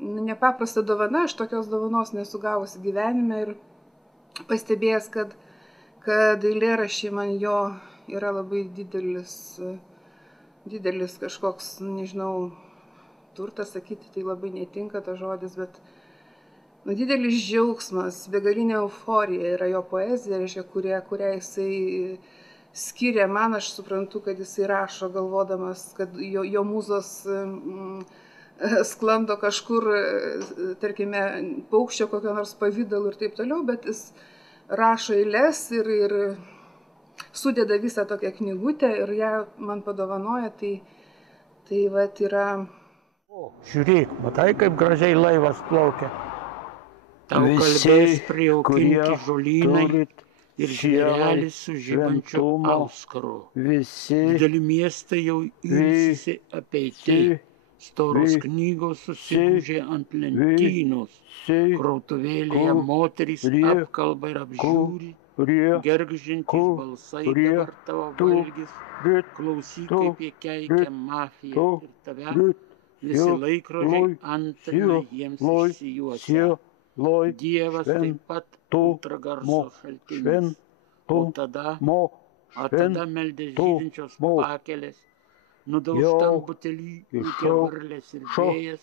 nepaprasta dovana, aš tokios dovanos nesu gavusi gyvenime ir pastebėjęs, kad eilėraščiai man jo yra labai didelis kažkoks, nežinau, turtas sakyti, tai labai netinka tas žodis, bet didelis džiaugsmas, begalinė euforija yra jo poezija, reiškia, kurią jisai skiria man, aš suprantu, kad jisai rašo galvodamas, kad jo mūzos sklando kažkur, tarkime, paukščio kokio nors pavidalu ir taip toliau, bet jis rašo eiles ir sudeda visą tokią knygutę ir ją man padovanoja, tai vat yra... Žiūrėk, matai, kaip gražiai laivas plaukia. Tau kalbės prijaukinti žolynai ir žvėrelis su žibančiu auskaru. Dideli miestai jau ilsisi apeiti, storos knygos susigūžė ant lentynos, krautuvėlėje moterys apkalba ir apžiūri, gergždžiantys balsai dabar tavo valgis, klausyk, kaip jie keikia mafiją ir tave, visi laikrodžiai antrina jiems išsijuosia. Dievas taip pat ultragarso šaltinis, o tada meldė žydinčios pakelės, nudaužtam butelį ūkė varlės ir vėjas,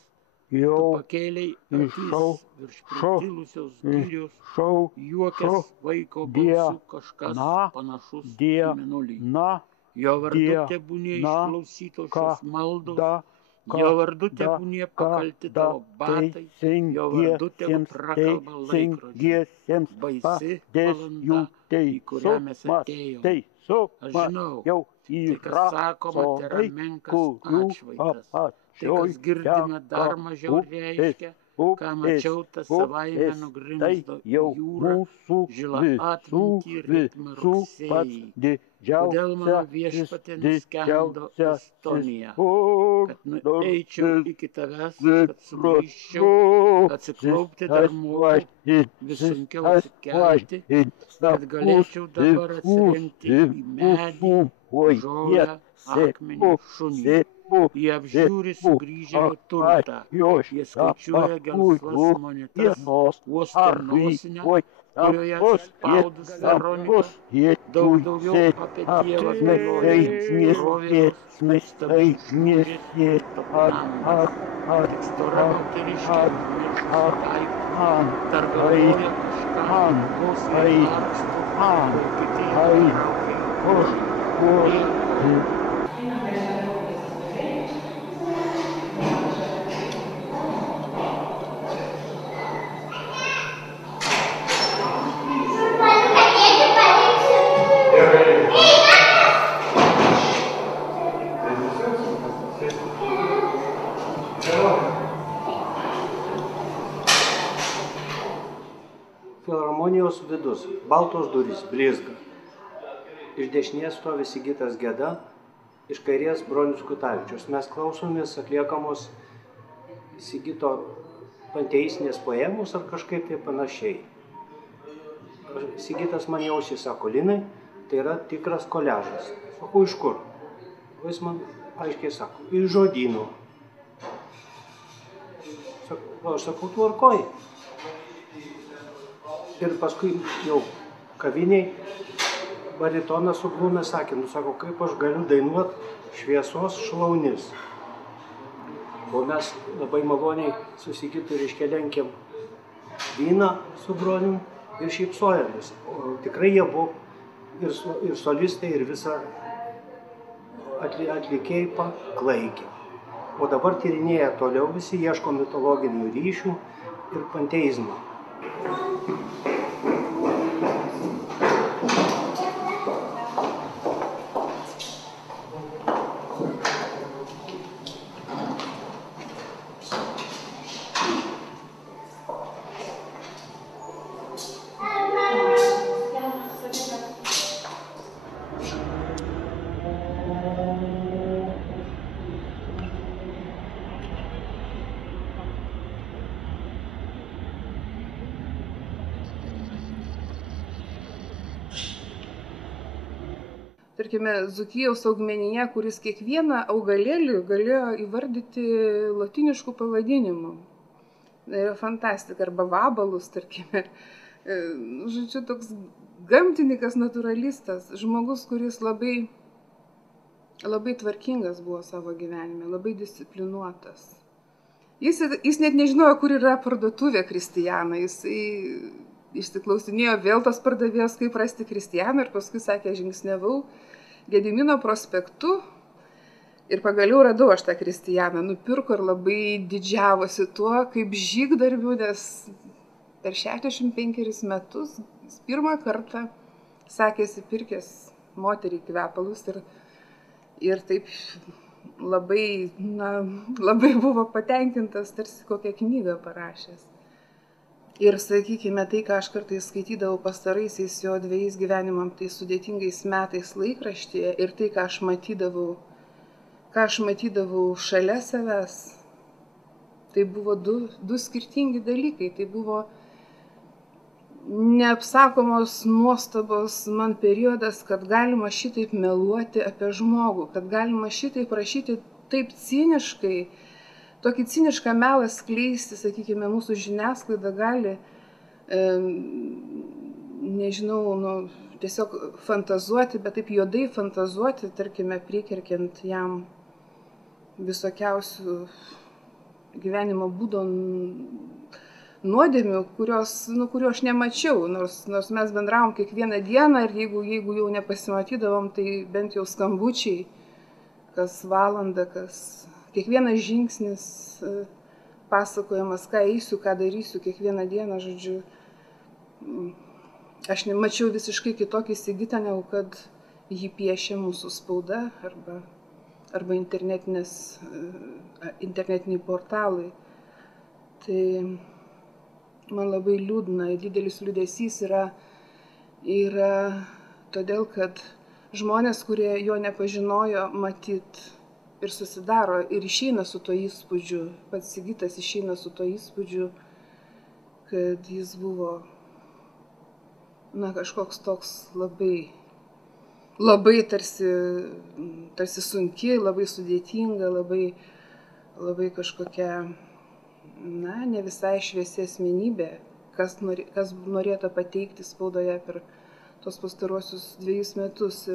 tu pakėlei akis virš pritilusios girios, juokės vaiko balsu kažkas panašus į mėnulį. Jo vardu tebūnie išklausytos šios maldos, jo vardu tebūnie pakalti tavo batai, jo vardu tebūnie prakalba laikrodžiai, baisi valanda, į kurią mes atėjome. Aš žinau, tai kas sakoma, tai yra menkas atšvaitas, tai kas girdime dar mažiau reiškia, ką mačiau, tas savaime nugrimzdo į jūrą, žila atmintį ritmą rugsėjį. Kodėl mano viešpatė nuskendo Estonija, kad nueičiau iki tavęs, kad sugrįžčiau, atsiklaupti dar moku, vis sunkiau atsikelti, kad galėčiau dabar atsiremti į medį, žolę, akmenį, šunį. Jie apžiūri sugrįžėlio turtą, jie skaičiuoja gelsvas monetas, uosto nosinę, kurioje suspaudus Veroniką, daug daugiau apie Dievą byloja, rovėtos, stabdžius žiūrės, topnamą. Tik stora moteriškė, miršus taipų, dar galvoja kažką, vos nevarstų, kol kiti traukia. Filharmonijos vidus, baltos durys, blizga. Iš dešinės stovi Sigitas Geda, iš kairės Bronius Kutavičius. Mes klausomės atliekamos Sigito panteistinės poemos ar kažkaip tai panašiai. Sigitas man jausiai sako, Linai, tai yra tikras koliažas. Sakau, iš kur? Jis man aiškiai sako, iš žodynų. Aš sakau, tvarkoj. Ir paskui jau kaviniai baritonas suglumė, sakė, sako, kaip aš galiu dainuoti šviesos šlaunis. O mes labai maloniai susikitų ir iškelenkėm vyną su bronium ir šypsojomės. O tikrai jie buvo ir solistai, ir visa atlikėjai paklaikė. O dabar tyrinėja toliau visi, ieško mitologinių ryšių ir panteizmo. Tarkime, Dzūkijos augmenija, kuris kiekvieną augalėlį galėjo įvardyti lotyniškų pavadinimų. yra fantastika, arba vabalus, tarkime. Žodžiu, toks gamtininkas, naturalistas, žmogus, kuris labai tvarkingas buvo savo gyvenime, labai disciplinuotas. Jis net nežinojo, kur yra parduotuvė Kristijaną. Jis išsiklausinėjo vėl tos pardavėjos, kaip rasti Kristijaną, ir paskui sakė, žingsniavau Gedimino prospektu ir pagaliau radau aš tą Kristijaną. Nupirko ir labai didžiavosi tuo, kaip žygdarbiu, nes per 65 metus jis pirmą kartą sakėsi pirkęs moterį kvepalus ir taip labai buvo patenkintas, tarsi kokią knygą parašęs. Ir sakykime, tai, ką aš kartais skaitydavau pastaraisiais jo 2 gyvenimam, tai sudėtingais metais laikraštyje, ir tai, ką aš matydavau šalia savęs, tai buvo du skirtingi dalykai. Tai buvo neapsakomos nuostabos man periodas, kad galima šitaip meluoti apie žmogų, kad galima šitaip rašyti taip ciniškai, tokį cinišką melą skleisti, sakykime, mūsų žiniasklaida gali, nežinau, tiesiog fantazuoti, bet taip juodai fantazuoti, tarkime, priekerkiant jam visokiausių gyvenimo būdo nuodėmių, kurių aš nemačiau, nors mes bendravom kiekvieną dieną ir jeigu jau nepasimatydavom, tai bent jau skambučiai, kas valandą, kiekvienas žingsnis pasakojamas, ką eisiu, ką darysiu kiekvieną dieną, žodžiu. Aš nemačiau visiškai kitokį Sigitą, negu kad jį piešė mūsų spauda arba internetiniai portalai. Tai man labai liūdna, didelis liūdesys yra todėl, kad žmonės, kurie jo nepažinojo, matyt ir susidaro ir išeina su to įspūdžiu, pats Sigitas išeina su to įspūdžiu, kad jis buvo kažkoks toks labai tarsi sunki, labai sudėtinga, labai kažkokia, ne visai šviesi asmenybė, kas norėta pateikti spaudoje per tos pastaruosius 2 metus.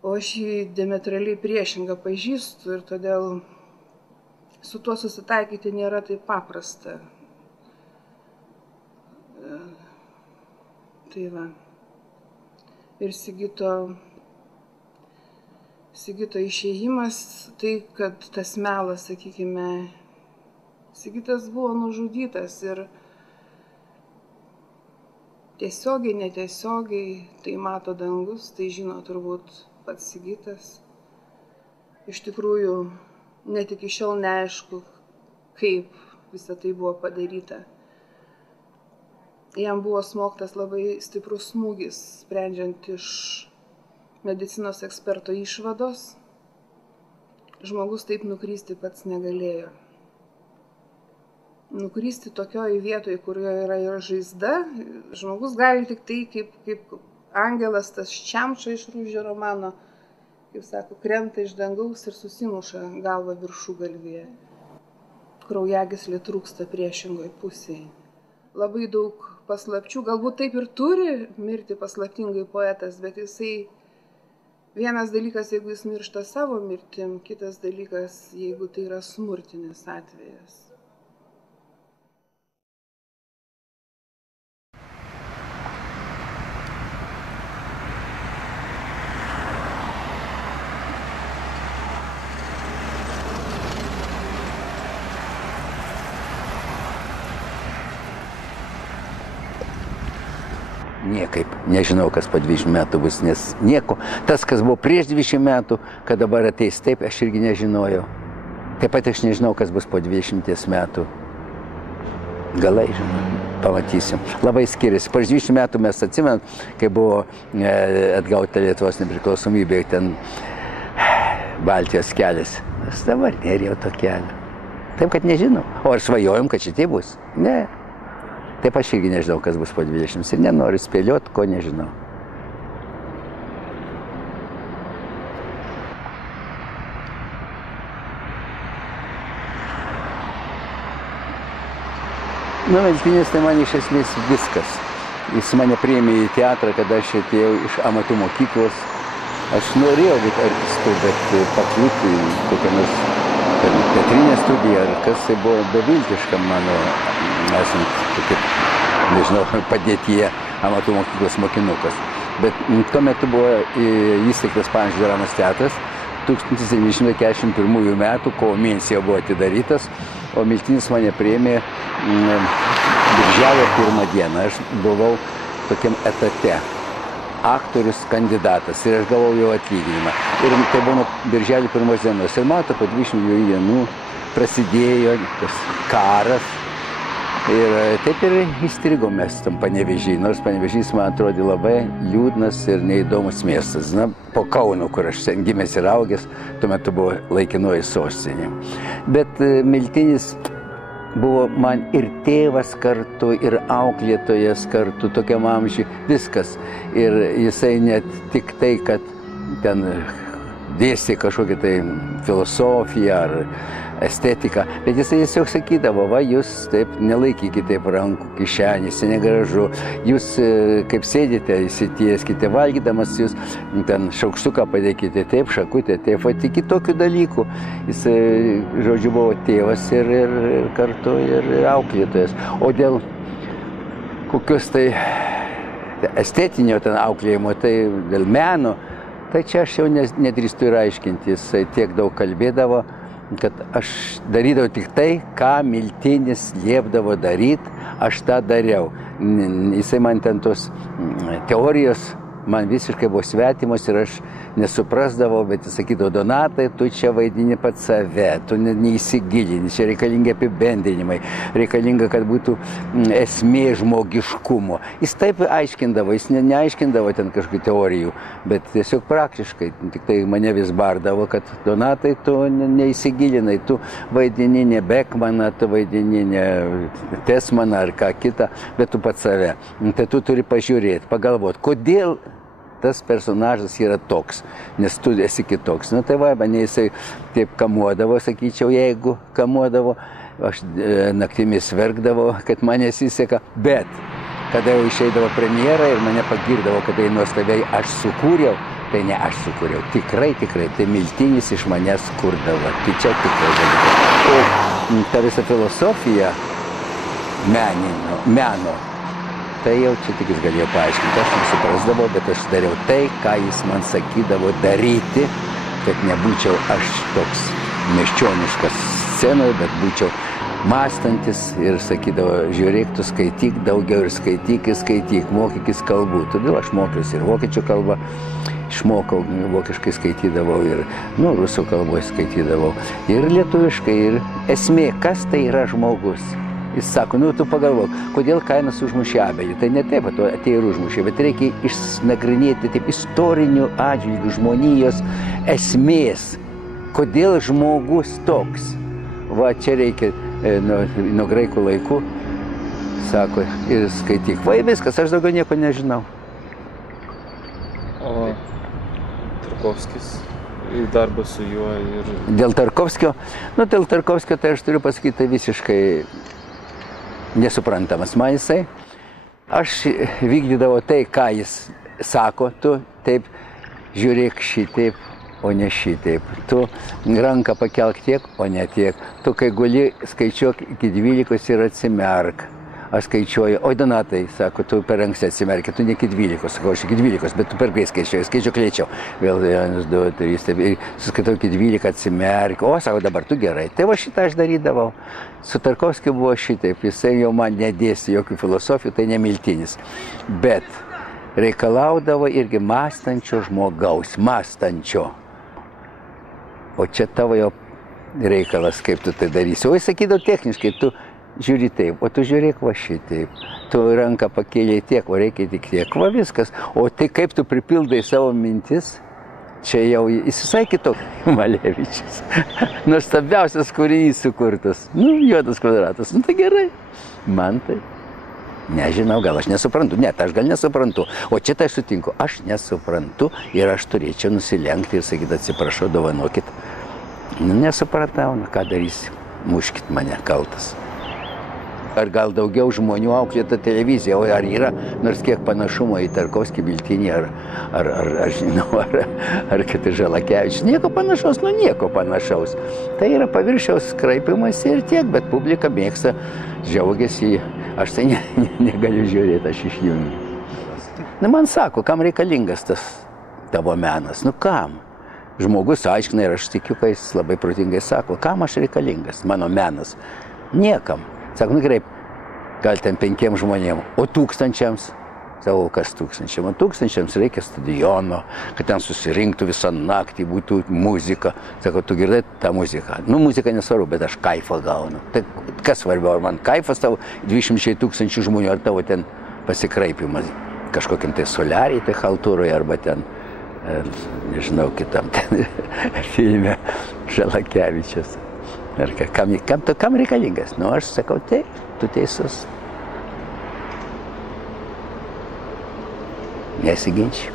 O aš jį diametraliai priešingą pažįstu ir todėl su tuo susitaikyti nėra taip paprasta. Tai va. Ir Sigito išėjimas, tai kad tas melas, sakykime, Sigitas buvo nužudytas ir tiesiogiai, netiesiogiai, tai mato dangus, tai žino turbūt pats Sigitas. Iš tikrųjų, net iki šiol neaišku, kaip visa tai buvo padaryta. Jam buvo smogtas labai stiprus smūgis, sprendžiant iš medicinos eksperto išvados. Žmogus taip nukristi pats negalėjo. Nukristi tokioje vietoje, kurioje yra žaizda, žmogus gali tik tai, kaip angelas, tas Čiamča iš Rūžio romano, kaip sako, krenta iš dangaus ir susimuša galvą viršugalvyje. Kraujagyslė trūksta priešingoje pusėje. Labai daug paslapčių, galbūt taip ir turi mirti paslaptingai poetas, bet jisai, vienas dalykas, jeigu jis miršta savo mirtim, kitas dalykas, jeigu tai yra smurtinis atvejas. Niekaip nežinau, kas po 20 metų bus, nes nieko. Tas, kas buvo prieš 20 metų, kad dabar ateis taip, aš irgi nežinojau. Taip pat aš nežinau, kas bus po 20 metų. Galai, žinau, pamatysim. Labai skiriasi. Po 20 metų mes atsimenam, kai buvo atgauta Lietuvos nepriklausomybė, ten Baltijos kelias. Aš dabar nėrėjau to kelio. Taip, kad nežinau. O ar svajojom, kad šitai bus? Ne. Taip aš irgi nežinau, kas bus po 20 ir nenoriu spėlioti, ko nežinau. Nu, Miltinis tai man iš esmės viskas. Jis mane priėmė į teatrą, kada aš atėjau iš amatų mokyklos. Aš norėjau būti artistu, bet pakliūti į kokią nors teatrinę studiją, ar kas tai buvo beviltiška mano, esant, kaip, nežinau, padėtyje amatų mokyklos mokinukas. Bet tuo metu buvo įsteigtas Panevėžio dramos teatras. 1941 metų, kovo mėnesį jau buvo atidarytas, o Miltinis mane priėmė birželio 1 dieną. Aš buvau tokiam etate, aktorius kandidatas, ir aš gavau jo atlyginimą. Ir tai buvo nuo birželio 1 dienos. Ir mato, po 22 dienų prasidėjo tas karas. Ir taip ir įstrigom mes tam Panevėžy, nors Panevėžys man atrodė labai liūdnas ir neįdomus miestas. Na, po Kauno, kur aš gimęs ir augęs, tuo metu buvo laikinoji sostinė. Bet Miltinis buvo man ir tėvas kartu, ir auklėtojas kartu, tokiam amžiui, viskas. Ir jisai net tik tai, kad ten dėstė kažkokią tai filosofiją ar estetiką, bet jisai tiesiog sakydavo, va, jūs taip nelaikykite taip rankų kišenėse, negražu, jūs kaip sėdite, įsitieskite, valgydamas, jūs ten šaukštuką padėkite taip, šakutę taip, va, tik kitokių dalykų. Jis, žodžiu, buvo tėvas ir kartu ir auklėtojas. O dėl kokios tai estetinio ten auklėjimo, tai dėl meno, tai čia aš jau nedrįstu ir aiškinti, jisai tiek daug kalbėdavo, kad aš darydavau tik tai, ką Miltinis liepdavo daryti, aš tą dariau. Jisai man ten tos teorijos man visiškai buvo svetimos ir aš nesuprasdavau, bet jis sakydavo, Donatai, tu čia vaidini pats save, tu neįsigilini, čia reikalingi apibendrinimai, reikalinga, kad būtų esmė žmogiškumo. Jis taip aiškindavo, jis neaiškindavo ten kažkokių teorijų, bet tiesiog praktiškai, tik tai mane vis bardavo, kad Donatai, tu neįsigilinai, tu vaidini ne Bekmaną, tu vaidini ne Tesmaną ar ką kitą, bet tu pats save. Tai tu turi pažiūrėti, pagalvoti, kodėl tas personažas yra toks, nes tu esi kitoks. Nu tai va, mane jisai taip kamuodavo, sakyčiau, jeigu kamuodavo, aš naktimis verkdavo, kad man nesiseka, bet kada jau išeidavo premjera ir mane pagirdavo, kada jį nuostabiai aš sukūriau, tai ne aš sukūriau, tikrai, tai Miltinis iš manęs kurdavo, tai čia tikrai dalykai. O ta visa filosofija meno, tai jau čia tik jis galėjo paaiškinti, aš nesuprasdavau, bet aš dariau tai, ką jis man sakydavo daryti, kad nebūčiau aš toks miesčioniškas scenoje, bet būčiau mąstantis ir sakydavo, žiūrėk, tu skaityk daugiau ir skaityk, mokykis kalbų. Todėl aš mokiausi ir vokiečių kalbą, išmokau, vokiškai skaitydavau ir, rusų kalboje skaitydavau, ir lietuviškai, ir esmė, kas tai yra žmogus. Jis sako, tu pagalvok, kodėl Kainas užmušė Abelį. Tai ne taip, atėjo ir užmušė, bet reikia išnagrinėti taip istorinių atžvilgių žmonijos esmės. Kodėl žmogus toks? Va, čia reikia nuo graikų laikų, sako, ir skaityk. Va, viskas, aš daugiau nieko nežinau. O Tarkovskis, darbas su juo ir... Dėl Tarkovskio? Dėl Tarkovskio tai aš turiu pasakyti, tai visiškai nesuprantamas man jisai. Aš vykdydavau tai, ką jis sako, tu taip žiūrėk šitaip, o ne šitaip. Tu ranką pakelk tiek, o ne tiek. Tu kai guli, skaičiuok iki 12 ir atsimerk. Aš skaičiuoju, oi Donatai, sako, tu per anksti atsimerki, tu ne iki 12, sakau, aš iki 12, bet tu per greit skaičiuok lėčiau. Vėl 1, 2, 3, taip, suskaitau iki 12, atsimerki, o, sako, dabar tu gerai. Tai va šitą aš darydavau. Su Tarkovskiu buvo šitaip, jisai jau man nedėstė jokių filosofijų, tai ne Miltinis. Bet reikalaudavo irgi mąstančio žmogaus, mąstančio. O čia tavo jau reikalas, kaip tu tai darysi. O jis sakydavo techniškai, tu žiūri taip, o tu žiūrėk va šitaip. Tu ranką pakėlėjai tiek, o reikia tik tiek, va viskas. O tai kaip tu pripildai savo mintis, čia jau jis visai kitoks. Malevičius. Nuostabiausias kūrinys sukurtas. Juodas kvadratas. Tai gerai. Man tai. Nežinau, gal aš nesuprantu. Ne, aš gal nesuprantu. O čia tai aš sutinku. Aš nesuprantu ir aš turėčiau nusilenkti ir sakyti, atsiprašau, dovanokit. Nesupratau, ką darysi. Muškit mane, kaltas. Ar gal daugiau žmonių auklėta televizija, o ar yra nors kiek panašumo į Tarkovskį, Miltinį, ar žinau, ar kad ir Žalakevičius. Nieko panašaus, nu nieko panašaus. Tai yra paviršiaus kraipimas ir tiek, bet publika mėgsta, džiaugiasi. Aš tai negaliu žiūrėti, aš išjungiu. Nu, man sako, kam reikalingas tas tavo menas? Nu kam? Žmogus aiškina ir aš tikiu, kad jis labai protingai sako, kam aš reikalingas, mano menas? Niekam. Sako, nu gerai, gal ten 5 žmonėm, o 1000? Sako, kas 1000? O 1000 reikia stadiono, kad ten susirinktų visą naktį, būtų muzika. Sako, tu girdai tą muziką? Nu, muzika nesvarbu, bet aš kaifą gaunu. Tai kas svarbiau, ar man kaifas tavo 200 000 žmonių, ar tavo ten pasikraipimas kažkokiam tai soliariai, tai haltūroje, arba ten, nežinau, kitam ten filme Žalakevičius. Kam reikalingas? Nu, aš sakau, tai, tu teisus. Nesiginčiu.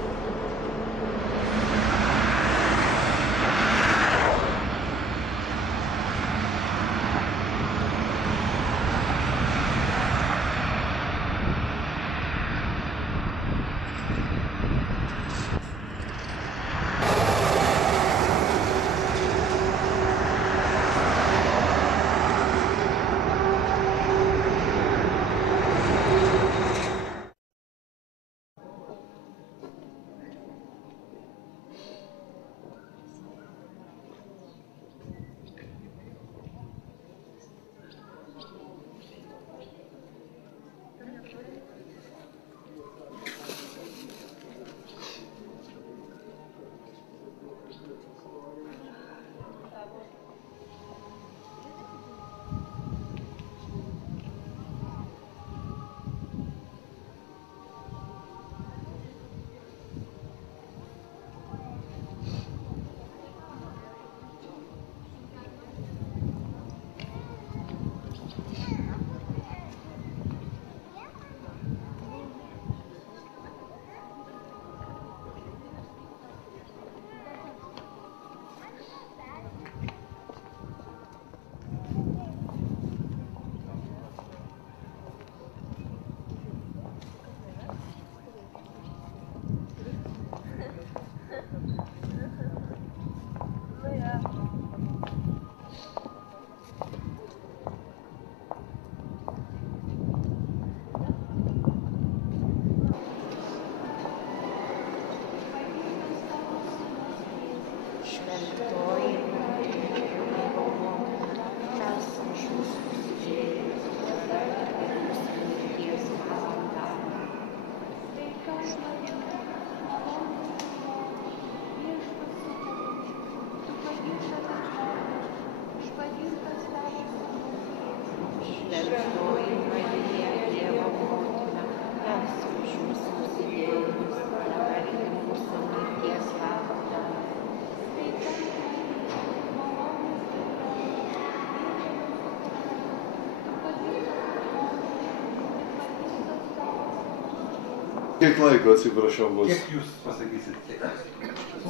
Kiek laiko, atsiprašau, bus? Kiek jūs pasakysit?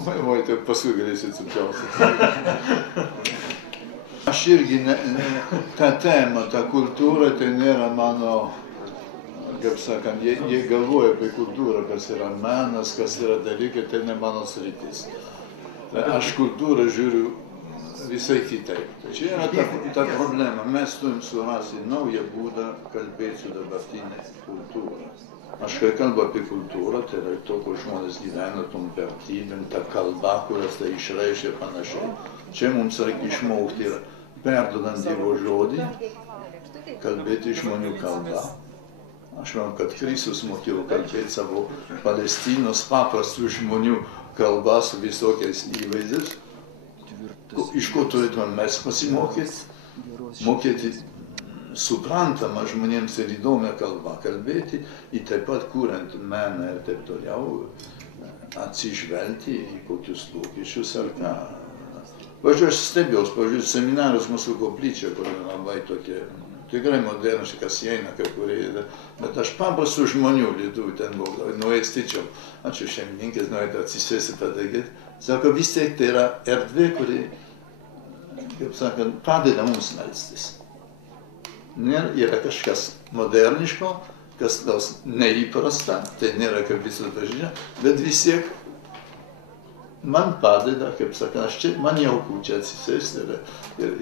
Oi, tai paskui galėsit supčiausiai. Aš irgi, ta tema, ta kultūra, tai nėra mano, kaip sakant, jie galvoja apie kultūrą, kas yra menas, kas yra dalykai, tai ne mano sritis. Tai aš kultūrą žiūriu visai kitaip. Tai čia yra ta problema. Mes turim surasti naują būdą kalbėti su dabartinė kultūra. Aš kai kalbu apie kultūrą, tai yra to, kur žmonės gyvena, tom vertybėm, ta kalba, kurias tai išreiškia ir panašiai. Čia mums reikia išmokti ir perdodant Dievo žodį, kalbėti žmonių kalbą. Aš manau, kad Kristus mokėjo kalbėti savo Palestinos paprastų žmonių kalbą su visokiais įvaizdžiais. Iš ko turėtume mes pasimokyti? Mokėti suprantamą žmonėms ir įdomią kalbą kalbėti, ir taip pat kuriant meną ir taip toliau, atsižvelgti į kokius lūkesčius ar ką. Pavyzdžiui, aš stebėjau, pavyzdžiui, seminarius mūsų koplyčia, kur labai tokie, tikrai moderniški, kas įeina, kai kurie, bet aš paprastų žmonių lietuvių ten buvau, nuėstyčiau. Ačiū šeimininkės, nuėtų atsisėsti padėgėti. Sako, vis tiek tai yra erdvė, kuri, kaip sakant, padeda mums melstis. Yra kažkas moderniško, kas neįprasta, tai nėra kaip visą bažnyčią, bet vis tiek man padeda, kaip sakant, man jauku čia atsisėsti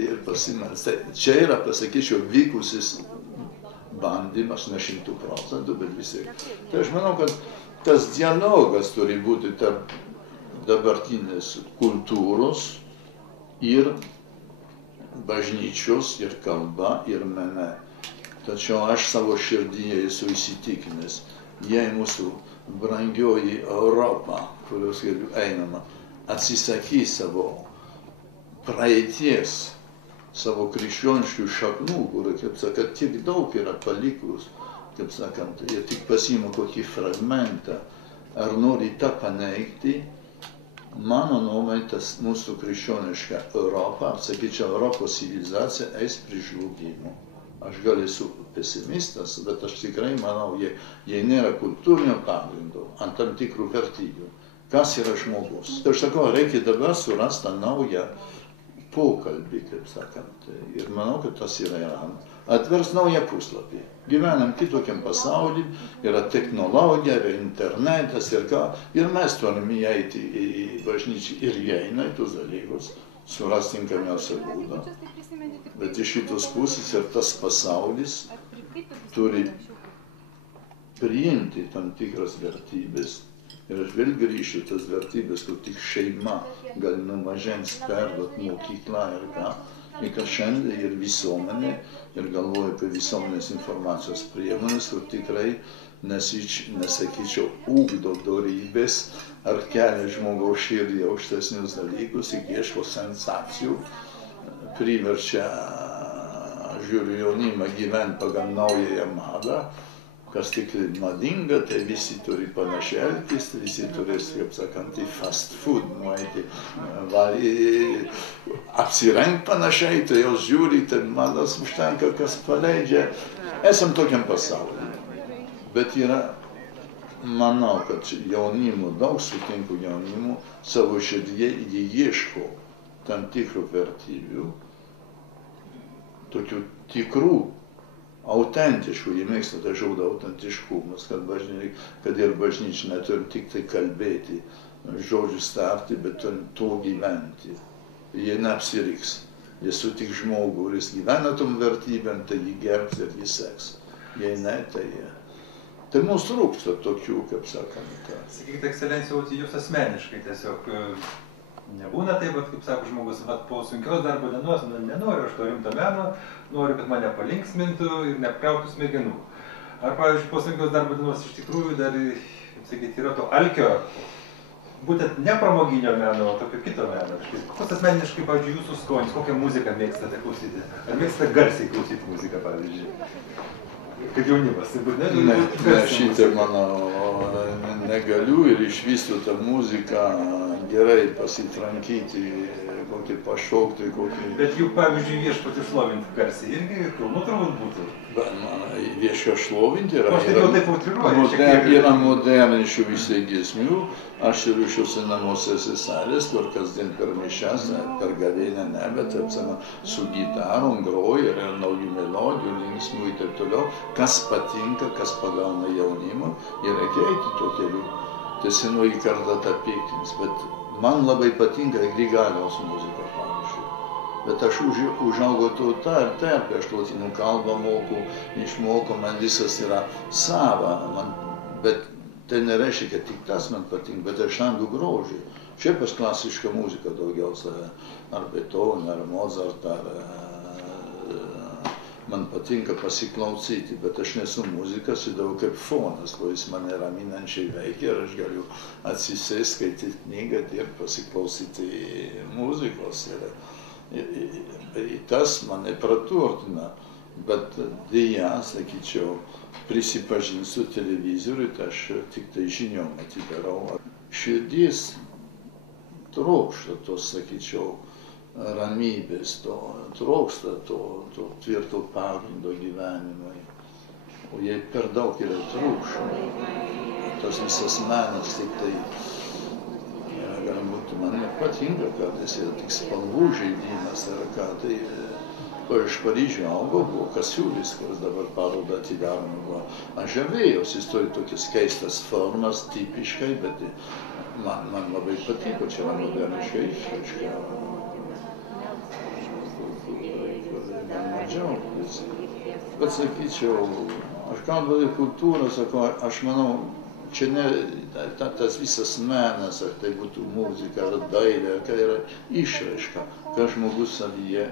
ir pasimelsti. Tai čia yra, pasakyčiau, vykusis bandymas, ne 100%, bet vis tiek. Tai aš manau, kad tas dialogas turi būti tarp dabartinės kultūros ir bažnyčios, ir kalba, ir mene. Tačiau aš savo širdyje esu įsitikinęs, jei mūsų brangioji Europa, kurios keliu einama, atsisakys savo praeities, savo krikščioniškų šaknų, kur, kaip sakant, tiek daug yra palikus, kaip sakant, jie tik pasiima kokį fragmentą, ar nori tą paneigti, mano nuomonė, tas mūsų krikščioniška Europa, ar sakyčiau, Europos civilizacija eis prie žlugimo. Aš gal esu pesimistas, bet aš tikrai manau, jei nėra kultūrinio pagrindo, ant tam tikrų vertybių, kas yra žmogus. Tai aš sakau, reikia dabar surasti tą naują pokalbį, kaip sakant. Ir manau, kad tas yra atvers naują puslapį. Gyvenam kitokiam pasaulyje, yra technologija, yra internetas ir ką. Ir mes turime įeiti į bažnyčią ir įeina į tuos dalykus, surasti tinkamiausią būdą. Bet iš šitos pusės ir tas pasaulis turi priimti tam tikras vertybės. Ir aš vėl grįšiu tas vertybės, kur tik šeima gali nuo mažens perduoti mokyklą ir ką. Ir kad šiandien ir visuomenė, ir galvoju apie visuomenės informacijos priemonės, kur tikrai nesakyčiau ugdo dorybės ar kelia žmogaus širdį aukštesnius dalykus, ir ieško sensacijų, priverčia, žiūriu, jaunimą gyventi pagal naująją madą, kas tik madinga, tai visi turi panašiai elgtis, visi turės, kaip sakant, į fast food nueiti, apsirengti panašiai, tai jos žiūri, tai madas užtenka, kas paleidžia. Esam tokiam pasaulyje. Bet yra, manau, kad jaunimo, daug sutinku jaunimo, savo širdyje jie ieško tam tikrų vertybių, tokių tikrų, autentiškų, jie mėgsta tą žodį autentiškumas, kad ir bažnyčia neturim tik tai kalbėti, žodžius tarti, bet turim to gyventi. Jie neapsiriks. Jie sutik žmogų, kuris gyvena tom vertybėm, tai jį gerbs ir jį seks. Jei ne, tai jie. Tai mums trūksta tokių, kaip sakant. Sakykite, ekscelencija, jūs asmeniškai tiesiog nebūna taip, kaip sako žmogus, po sunkios darbo dienos, nenoriu aš to rimto meno, noriu, kad mane palinksmintų ir neapkrautų smegenų. Ar, pavyzdžiui, po sunkios darbo dienos iš tikrųjų dar, kaip sakyti, yra to alkio, būtent ne pramoginio meno, o tokio kito meno. Koks asmeniškai, pavyzdžiui, jūsų skonis, kokią muziką mėgstate klausyti? Ar mėgstate garsiai klausyti muziką, pavyzdžiui? Kaip jaunimas. Ne, šitą mano negaliu ir išvystu tą muziką gerai pasitrankyti, kokį pašokti, kokį... Bet juk, pavyzdžiui, viešpatį šlovinti garsiai irgi pilnu turbūt būtų. Viešą šlovinti yra moderniškų visai giesmių. Aš ir šiuose namuose seselės, kur kasdien per mišias, per gavėnią ne, bet su gitarom groja, yra naujų melodijų, linksmų ir taip toliau. Kas patinka, kas pagauna jaunimą, ir reikia eiti tuo keliu. Tai senoji karta tą piktins, bet man labai patinka Grigaliaus muzika, pavyzdžiui. Bet aš užaugau to tarpe, aš lotynų kalbą moku, išmokau, man visas yra sava, bet tai nereiškia, kad tik tas man patinka, bet aš randu grožį. Šiaip aš klasišką muziką daugiausia, ar Beethoven, ar Mozart, man patinka pasiklausyti, bet aš nesu muzikas, įdavau kaip fonas, kuris mane raminančiai veikia ir aš galiu atsisėsti, skaityti knygą ir pasiklausyti muzikos. Ir tas mane praturtina, bet dėja, sakyčiau, prisipažinsiu televizoriui, tai aš tik tai žiniom atidarau. Širdis trokšta tos, sakyčiau, ramybės, trokšta to tvirto pagrindo gyvenimui. O jei per daug yra triukšmo, tas visas menas tik tai, galbūt man nepatinka, kartais yra tik spalvų žaidimas ar ką, tai iš Paryžių augo, buvo Kasiulis, kuris dabar parodą atidaroma buvo. Aš žavėjausi, jis turi tokias keistas formas, tipiškai, bet man labai patiko, čia yra moderniška išraiška. Galima džiaugtis. Bet sakyčiau, aš kalbu apie kultūrą, sakau, aš manau, čia ne tas visas menas, ar tai būtų muzika, ar dailė, ar yra išraiška, ką žmogus savyje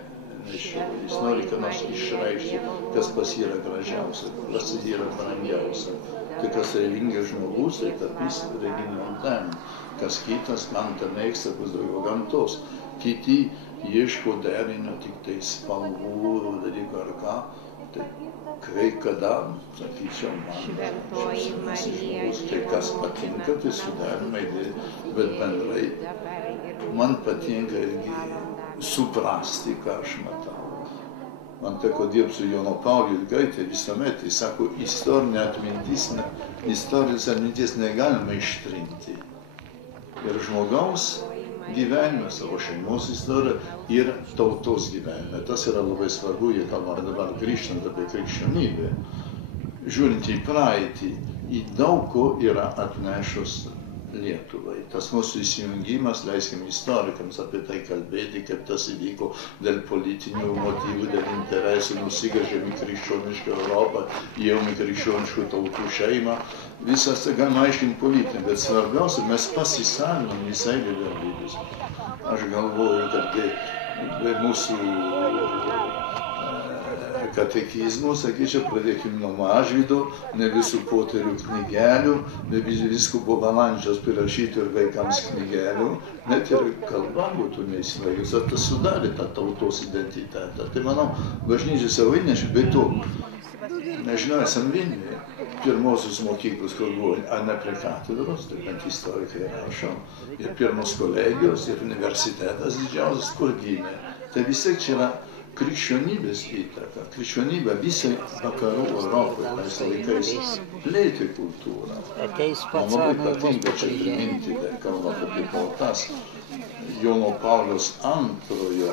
nešioja. Jis nori ką nors išreikšti, kas pas yra gražiausia, kas yra brangiausia. Tai kas religingas žmogus, tai tapys religinio ten. Kas kitas, man tą mėgsta, bus daugiau gamtos. Kiti ieško derinio tik tai spalvų, dalykų ar ką. Tai kai kada, sakyčiau, man žmogus, kai kas patinka, tai suderinimai, bet bendrai man patinka irgi suprasti, ką aš matau. Man teko dirbti su Jono Pauliu ilgai, tai visuomet, jis sako, istorinės atminties negalima ištrinti. Ir žmogaus gyvenime, savo šeimos istoriją ir tautos gyvenime. Tas yra labai svarbu, jei kalbame dabar grįžtant apie krikščionybę. Žiūrint į praeitį, į daug ko yra atnešus Lietuvai. Tas mūsų įsijungimas, leiskim istorikams apie tai kalbėti, kaip tas įvyko dėl politinių motyvų, dėl interesų, nusigręžėm į krikščionišką Europą, įėjom į krikščioniškų tautų šeimą. Visas tai galima aiškinti politinį, bet svarbiausia, mes pasisavinom visai dalykus. Aš galvoju, kad tai mūsų katekizmų, sakyčiau, pradėkim nuo Mažvydo, ne visų poterių knygelių, ne viskupo Valančiaus prirašytų ir vaikams knygelių, net ir kalba būtų neįsilaikius, ar tas sudarė tą tautos identitetą. Tai manau, bažnyčia savo įnešė, bet to, nežinau, esam Vilniuje, pirmosios mokyklos, kur buvo, ar ne prie katedros, tai bent istorikai rašo, ir pirmos kolegijos, ir universitetas didžiausias, kur gimė. Tai vis tiek čia yra krikščionybės įtaka. Krikščionybė visai vakarų Europoje tais laikais plėtė kultūrą. Man labai patinka čia priminti, kalbant apie tautas, Jono Pauliaus antrojo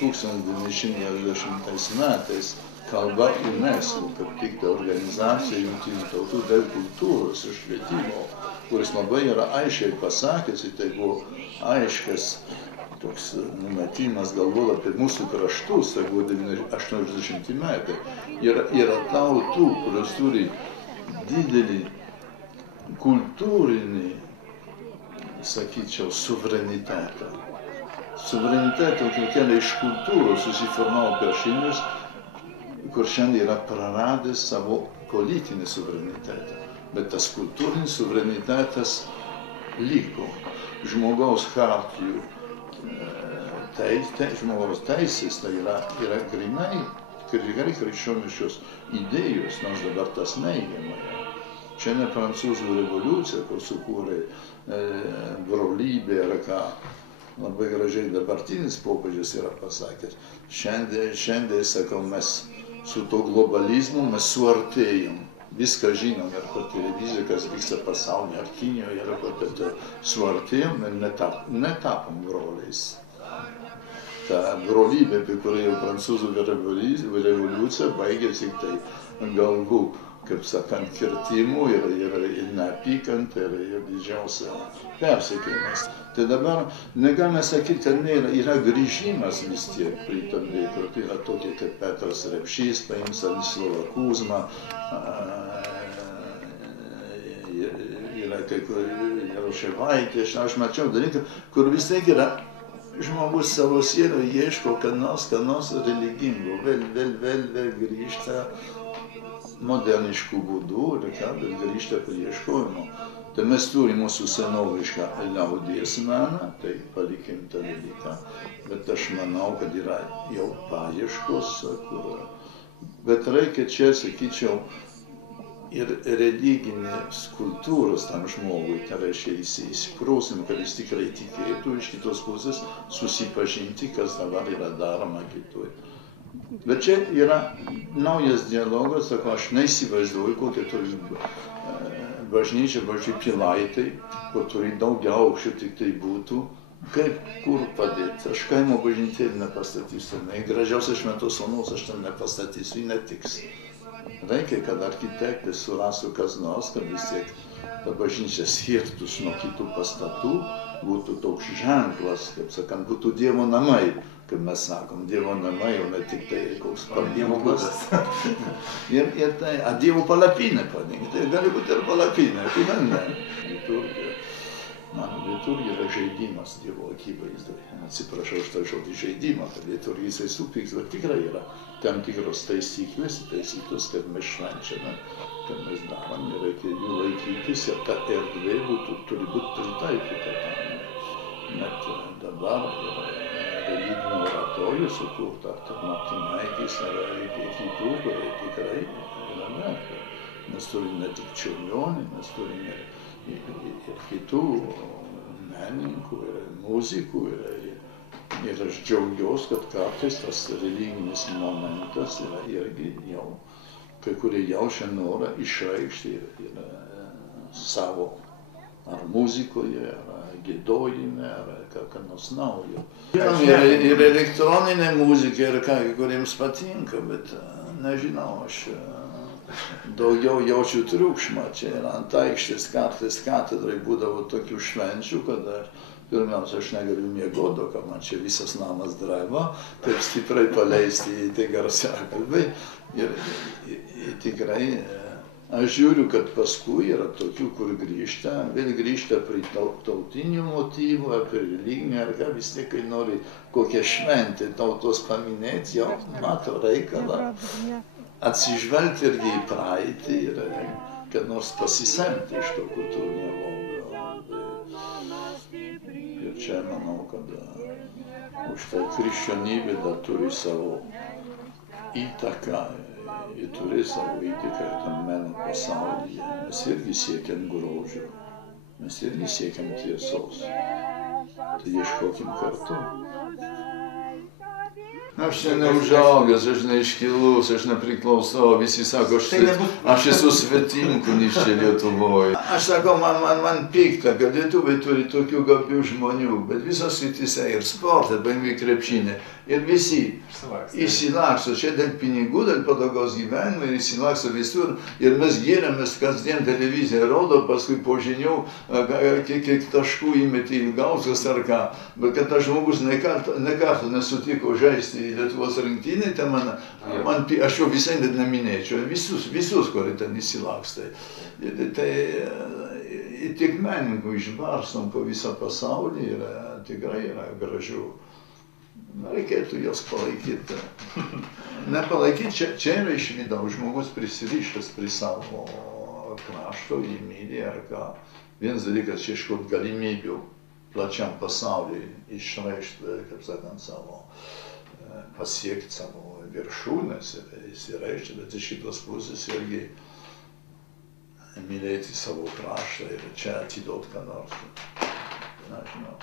1910 metais kalba UNESCO, kaip tik ta organizacija Jungtinių tautų dėl kultūros ir švietimo, kuris labai yra aiškiai pasakęs, tai buvo aiškas toks numetimas galvot apie mūsų kraštus, tai buvo 80 metai. Yra tautų, kurios turi didelį kultūrinį, sakyčiau, suverenitetą. Suverenitetą, kur kelia iš kultūros susiformavo per šimtmečius, kur šiandien yra praradęs savo politinį suverenitetą. Bet tas kultūrinis suverenitetas liko. Žmogaus chartijų žmogaus teisės, tai yra grinai krikščioniškos idėjos, nors dabar tas neigiama. Čia ne prancūzų revoliucija, kur sukūrė brolybė, yra ką labai gražiai dabartinis popiežius yra pasakęs. Šiandien, sakau, mes su to globalizmu mes suartėjom. Viską žinom ir per televiziją, kas vyksta pasaulyje, ar Kinijoje, ar kur suartėjom ir netapom broliais. Ta brolybė, apie kurią jau prancūzų revoliucija baigėsi tik tai galvų, kaip sakant, kirtimų ir neapykant ir didžiausia persekiojimas. Tai dabar negalime sakyti, kad yra grįžimas vis tiek prie tam veiklo. Tai yra tokie kaip Petras Repšys, paims Stanislovą Kuzmą, yra kai kur Jaroševaitė, aš mačiau dalyką, kur vis tiek yra žmogus savo sieloje ieško, kad nors religingo, vėl grįžta moderniškų būdų, bet grįžta prie ieškojimo. Tai mes turime mūsų senovišką liaudies meną, tai palikim tą dalyką, bet aš manau, kad yra jau paieškos, bet reikia čia, sakyčiau, ir religinės kultūros tam žmogui, tai reiškia įsiprausim, kad jis tikrai tikėtų, iš kitos pusės susipažinti, kas dabar yra daroma kitoj. Bet čia yra naujas dialogas, sako, aš neįsivaizduoju, kokia turi bažnyčia, Pilaitai, kur turi daugiau aukščių tik tai būtų, kaip kur padėti. Aš kaimo bažnytėlį nepastatysiu, gražiausią šventos onos aš ten nepastatysiu, ji netiks. Reikia, kad architektai surastų kas nors, kad vis tiek ta bažnyčia skirtus nuo kitų pastatų, būtų toks ženklas, kaip sakant, būtų Dievo namai, kaip mes sakom, Dievo namai, o ne tik tai koks paminklas. Ir tai, Dievo palapinė pavadinti, tai gali būti ir palapinė, kodėl ne? Liturgija. Mano liturgija yra žaidimas Dievo akivaizdoje. Atsiprašau už tą žodį žaidimą, kad liturgija jisai supyks, bet tikrai yra tam tikros taisyklės, kad mes švenčiame, kad mes darom, ir reikia jų laikytis ir ta erdvė turi būti pritaikyta tam. Net dabar yra religinių oratorijų sukurta, ar Martinaitis, ar kitų, kurie tikrai yra verta. Mes turime ne tik Čiurlionį, mes turime ir kitų menininkų, ir muzikų, ir aš džiaugiuosi, kad kartais tas religinis momentas yra irgi jau, kai kurie jaučia norą išreikšti ir savo ar muzikoje, ar giedojime, ar ką nors naujo. Ir elektroninė muzika yra ką, kuriems patinka, bet nežinau, aš daugiau jaučiu triukšmą. Čia yra ant aikštės kartais katedrai būdavo tokių švenčių, kada pirmiausia aš negaliu miegoti, kad man čia visas namas dreba, taip stipriai paleisti į tai garsiakalbiai. Ir tikrai aš žiūriu, kad paskui yra tokių, kur vėl grįžta prie tautinių motyvų, apie religinį, ar ką vis tiek, kai nori kokią šventę tautos paminėti, jau mato reikalą atsižvelgti irgi į praeitį ir kad nors pasisemti iš to kultūrinio lobio. Ir čia manau, kad už tai krikščionybė dar turi savo įtaką, ji turi savo įtaką ir tam meno pasaulyje. Mes irgi siekiam grožio, mes irgi siekiam tiesos. Tai ieškokim kartu. Aš čia neužaugęs, aš neiškilus, aš nepriklausau, visi sako, aš esu svetimkūnis čia Lietuvoje. Aš sakau, man pikta, kad lietuviai turi tokių gabių žmonių, bet visos srityse ir sporte, paimk krepšinį, ir visi išsilaksto čia dėl pinigų, dėl patogaus gyvenimo ir išsilaksto visur. Ir mes gėrėmės, kasdien televizija rodo, paskui po žinių, kiek taškų įmetė Ilgauskas ar ką. Bet kad tas žmogus nekartą nesutiko žaisti į Lietuvos rinktinę, tai aš jo visai net neminėčiau. Visus, kurie ten išsilakstai. Tai tiek menininkų išbarstom po visą pasaulį ir tikrai yra gražių. Reikėtų jos palaikyti. Nepalaikyti, čia yra iš vidaus žmogus prisirišęs prie savo krašto, jį myli ar ką. Vienas dalykas ieškoti galimybių plačiam pasauliui išreikšti, kaip sakant, savo, pasiekti savo viršūnes ir įsireikšti, bet iš kitos pusės irgi mylėti savo kraštą ir čia atiduoti ką nors. Nežinau.